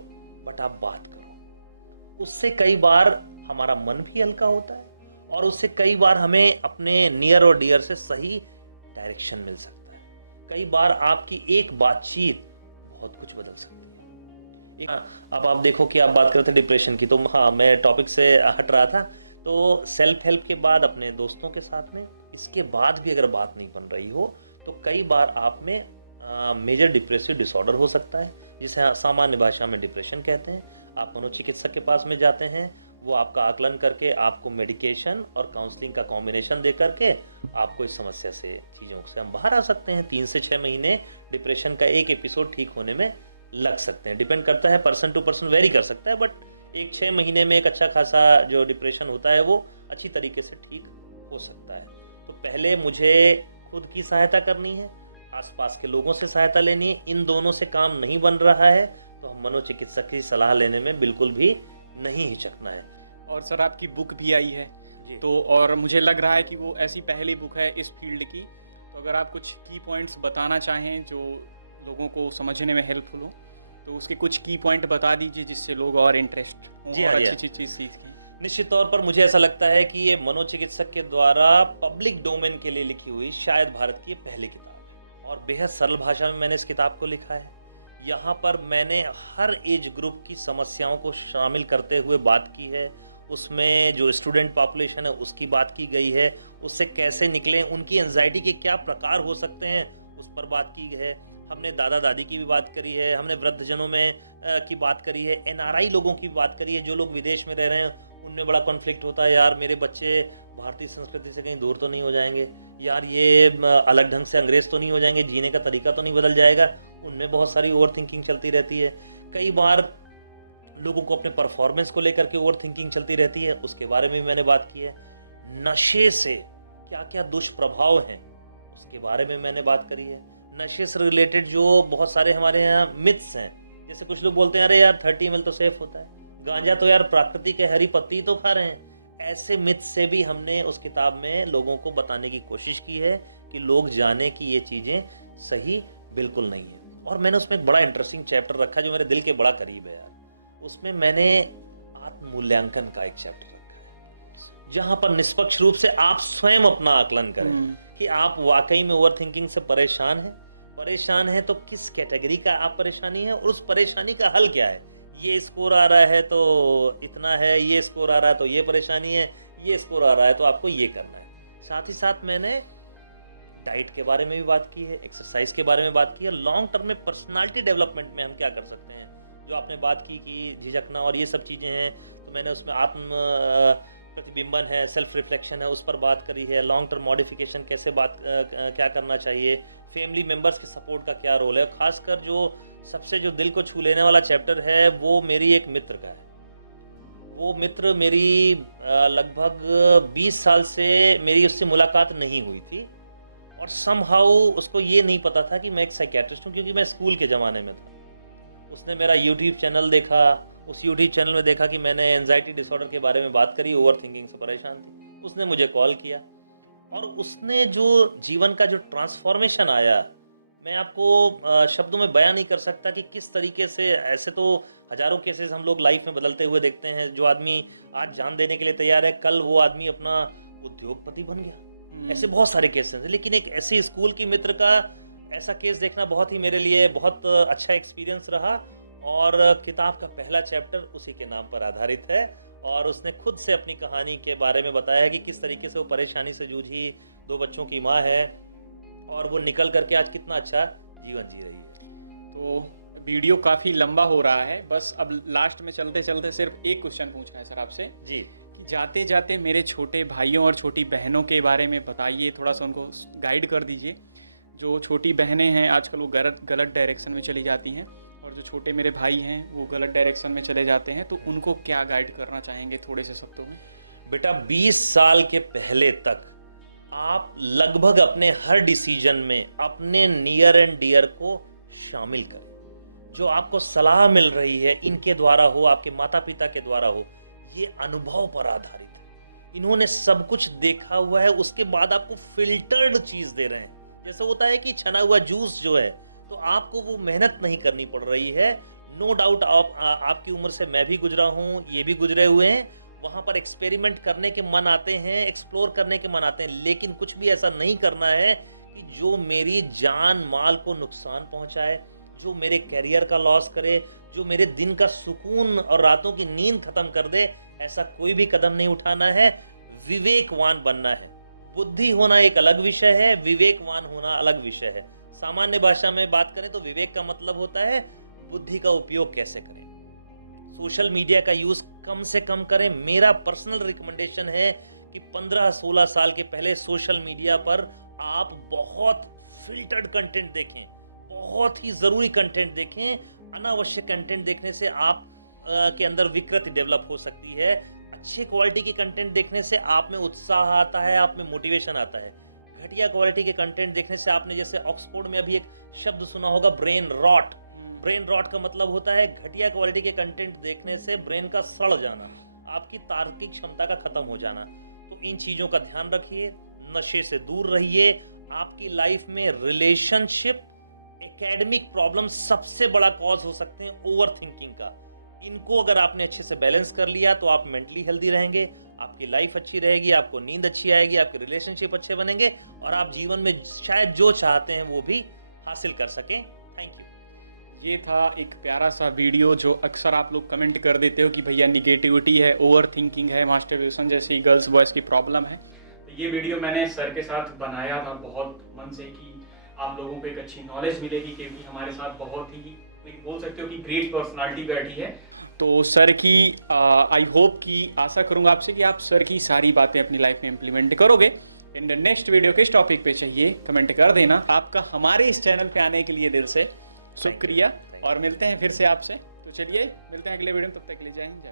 बट आप बात करो। उससे कई बार हमारा मन भी हल्का होता है और उससे कई बार हमें अपने नियर और डियर से सही डायरेक्शन मिल सकता है। कई बार आपकी एक बातचीत बहुत कुछ बदल सकती है। अब आप देखो कि आप बात करते हैं डिप्रेशन की, तो हाँ, मैं टॉपिक से हट रहा था। तो सेल्फ हेल्प के बाद अपने दोस्तों के साथ में, इसके बाद भी अगर बात नहीं बन रही हो तो कई बार आप में मेजर डिप्रेसिव डिसऑर्डर हो सकता है, जिसे सामान्य भाषा में डिप्रेशन कहते हैं। आप मनोचिकित्सक के पास में जाते हैं, वो आपका आकलन करके आपको मेडिकेशन और काउंसलिंग का कॉम्बिनेशन दे करके आपको इस समस्या से, चीज़ों से हम बाहर आ सकते हैं। 3 से 6 महीने डिप्रेशन का एक एपिसोड ठीक होने में लग सकते हैं। डिपेंड करता है, पर्सन टू पर्सन वेरी कर सकता है, बट 1-6 महीने में एक अच्छा खासा जो डिप्रेशन होता है वो अच्छी तरीके से ठीक हो सकता है। तो पहले मुझे खुद की सहायता करनी है, आसपास के लोगों से सहायता लेनी है। इन दोनों से काम नहीं बन रहा है तो हम मनोचिकित्सक की सलाह लेने में बिल्कुल भी नहीं हिचकना है। और सर, आपकी बुक भी आई है तो, और मुझे लग रहा है कि वो ऐसी पहली बुक है इस फील्ड की, तो अगर आप कुछ की पॉइंट्स बताना चाहें जो लोगों को समझने में हेल्पफुल हो, तो उसके कुछ की पॉइंट बता दीजिए जिससे लोग और इंटरेस्ट जी और हाँ, अच्छी चीज़ सीखें। निश्चित तौर पर मुझे ऐसा लगता है कि ये मनोचिकित्सक के द्वारा पब्लिक डोमेन के लिए लिखी हुई शायद भारत की पहली किताब, और बेहद सरल भाषा में मैंने इस किताब को लिखा है। यहाँ पर मैंने हर एज ग्रुप की समस्याओं को शामिल करते हुए बात की है। उसमें जो स्टूडेंट पॉपुलेशन है उसकी बात की गई है, उससे कैसे निकलें, उनकी एंजाइटी के क्या प्रकार हो सकते हैं उस पर बात की है। हमने दादा दादी की भी बात करी है, हमने वृद्धजनों में की बात करी है, एनआरआई लोगों की बात करी है, जो लोग विदेश में रह रहे हैं उनमें बड़ा कॉन्फ्लिक्ट होता है, यार मेरे बच्चे भारतीय संस्कृति से कहीं दूर तो नहीं हो जाएंगे, यार ये अलग ढंग से अंग्रेज तो नहीं हो जाएंगे, जीने का तरीका तो नहीं बदल जाएगा। उनमें बहुत सारी ओवर थिंकिंग चलती रहती है। कई बार लोगों को अपने परफॉर्मेंस को लेकर के ओवर थिंकिंग चलती रहती है, उसके बारे में भी मैंने बात की है। नशे से क्या क्या दुष्प्रभाव हैं उसके बारे में मैंने बात करी है। नशे से रिलेटेड जो बहुत सारे हमारे यहाँ मिथ्स हैं, जैसे कुछ लोग बोलते हैं अरे यार 30 ml तो सेफ होता है, गांजा तो यार प्राकृतिक है, हरी पत्ती तो खा रहे हैं। ऐसे मिथ्स से भी हमने उस किताब में लोगों को बताने की कोशिश की है कि लोग जाने कि ये चीज़ें सही बिल्कुल नहीं है। और मैंने उसमें एक बड़ा इंटरेस्टिंग चैप्टर रखा जो मेरे दिल के बड़ा करीब है यार। उसमें मैंने आत्म-मूल्यांकन का एक चैप्टर रखा है, जहां पर निष्पक्ष रूप से आप स्वयं अपना आकलन करें कि आप वाकई में ओवर थिंकिंग से परेशान है तो किस कैटेगरी का आप परेशानी है और उस परेशानी का हल क्या है। ये स्कोर आ रहा है तो इतना है, ये स्कोर आ रहा है तो ये परेशानी है, ये स्कोर आ रहा है तो आपको ये करना है। साथ ही साथ मैंने डाइट के बारे में भी बात की है, एक्सरसाइज के बारे में बात की है, लॉन्ग टर्म में पर्सनालिटी डेवलपमेंट में हम क्या कर सकते हैं, जो आपने बात की कि झिझकना और ये सब चीज़ें हैं, तो मैंने उसमें आत्म प्रतिबिंबन है, सेल्फ रिफ्लेक्शन है, उस पर बात करी है। लॉन्ग टर्म मॉडिफिकेशन कैसे क्या करना चाहिए, फैमिली मेम्बर्स के सपोर्ट का क्या रोल है। खासकर जो सबसे जो दिल को छू लेने वाला चैप्टर है वो मेरी एक मित्र का है। वो मित्र मेरी लगभग 20 साल से मेरी उससे मुलाकात नहीं हुई थी और समहाउ उसको ये नहीं पता था कि मैं एक साइकियाट्रिस्ट हूँ, क्योंकि मैं स्कूल के ज़माने में था। उसने मेरा यूट्यूब चैनल देखा, उस यूट्यूब चैनल में देखा कि मैंने एंजाइटी डिसऑर्डर के बारे में बात करी, ओवर थिंकिंग से परेशान थी। उसने मुझे कॉल किया और उसने जो जीवन का जो ट्रांसफॉर्मेशन आया, मैं आपको शब्दों में बयां नहीं कर सकता कि किस तरीके से। ऐसे तो हजारों केसेस हम लोग लाइफ में बदलते हुए देखते हैं। जो आदमी आज जान देने के लिए तैयार है, कल वो आदमी अपना उद्योगपति बन गया। ऐसे बहुत सारे केसेस हैं, लेकिन एक ऐसे स्कूल की मित्र का ऐसा केस देखना बहुत ही मेरे लिए बहुत अच्छा एक्सपीरियंस रहा। और किताब का पहला चैप्टर उसी के नाम पर आधारित है और उसने खुद से अपनी कहानी के बारे में बताया है कि किस तरीके से वो परेशानी से जूझी, 2 बच्चों की माँ है और वो निकल करके आज कितना अच्छा जीवन जी रही है। तो वीडियो काफ़ी लंबा हो रहा है, बस अब लास्ट में चलते चलते सिर्फ एक क्वेश्चन पूछना है सर आपसे जी। कि जाते जाते मेरे छोटे भाइयों और छोटी बहनों के बारे में बताइए, थोड़ा सा उनको गाइड कर दीजिए। जो छोटी बहनें हैं आजकल वो गलत डायरेक्शन में चली जाती हैं और जो छोटे मेरे भाई हैं वो गलत डायरेक्शन में चले जाते हैं, तो उनको क्या गाइड करना चाहेंगे थोड़े से शब्दों में? बेटा 20 साल के पहले तक आप लगभग अपने हर डिसीजन में अपने नियर एंड डियर को शामिल करें। जो आपको सलाह मिल रही है इनके द्वारा हो, आपके माता पिता के द्वारा हो, ये अनुभव पर आधारित है। इन्होंने सब कुछ देखा हुआ है, उसके बाद आपको फिल्टर्ड चीज दे रहे हैं। जैसे होता है कि छना हुआ जूस जो है, तो आपको वो मेहनत नहीं करनी पड़ रही है। नो डाउट आपकी उम्र से मैं भी गुजरा हूँ, ये भी गुजरे हुए हैं। वहाँ पर एक्सपेरिमेंट करने के मन आते हैं, एक्सप्लोर करने के मन आते हैं, लेकिन कुछ भी ऐसा नहीं करना है कि जो मेरी जान माल को नुकसान पहुँचाए, जो मेरे कैरियर का लॉस करे, जो मेरे दिन का सुकून और रातों की नींद खत्म कर दे। ऐसा कोई भी कदम नहीं उठाना है। विवेकवान बनना है। बुद्धि होना एक अलग विषय है, विवेकवान होना अलग विषय है। सामान्य भाषा में बात करें तो विवेक का मतलब होता है बुद्धि का उपयोग कैसे करें। सोशल मीडिया का यूज कम से कम करें। मेरा पर्सनल रिकमेंडेशन है कि 15-16 साल के पहले सोशल मीडिया पर आप बहुत फिल्टर्ड कंटेंट देखें, बहुत ही जरूरी कंटेंट देखें। अनावश्यक कंटेंट देखने से आप के अंदर विकृति डेवलप हो सकती है। अच्छे क्वालिटी की कंटेंट देखने से आप में उत्साह आता है, आप में मोटिवेशन आता है। घटिया क्वालिटी के कंटेंट देखने से आपने जैसे ऑक्सफोर्ड में अभी एक शब्द सुना होगा, ब्रेन रॉट। ब्रेन रॉट का मतलब होता है घटिया क्वालिटी के कंटेंट देखने से ब्रेन का सड़ जाना, आपकी तार्किक क्षमता का खत्म हो जाना। तो इन चीजों का ध्यान रखिए, नशे से दूर रहिए। आपकी लाइफ में रिलेशनशिप, एकेडमिक प्रॉब्लम सबसे बड़ा कॉज हो सकते हैं ओवर थिंकिंग का। इनको अगर आपने अच्छे से बैलेंस कर लिया तो आप मेंटली हेल्दी रहेंगे, आपकी लाइफ अच्छी रहेगी, आपको नींद अच्छी आएगी, आपके रिलेशनशिप अच्छे बनेंगे और आप जीवन में शायद जो चाहते हैं वो भी हासिल कर सकें। Thank you. ये था एक प्यारा सा वीडियो जो अक्सर आप लोग कमेंट कर देते हो कि भैया निगेटिविटी है, ओवर थिंकिंग है, मास्टरबेशन जैसी गर्ल्स बॉयज़ की प्रॉब्लम है। ये वीडियो मैंने सर के साथ बनाया था बहुत मन से कि आप लोगों को एक अच्छी नॉलेज मिलेगी, क्योंकि हमारे साथ बहुत ही बोल सकते हो कि ग्रेट पर्सनालिटी बैठी है। तो सर की आई होप कि आशा करूँगा आपसे कि आप सर की सारी बातें अपनी लाइफ में इम्प्लीमेंट करोगे। इन द नेक्स्ट वीडियो किस टॉपिक पे चाहिए कमेंट कर देना। आपका हमारे इस चैनल पे आने के लिए दिल से शुक्रिया और मिलते हैं फिर से आपसे। तो चलिए मिलते हैं अगले वीडियो में, तब तक के लिए जय हिंद।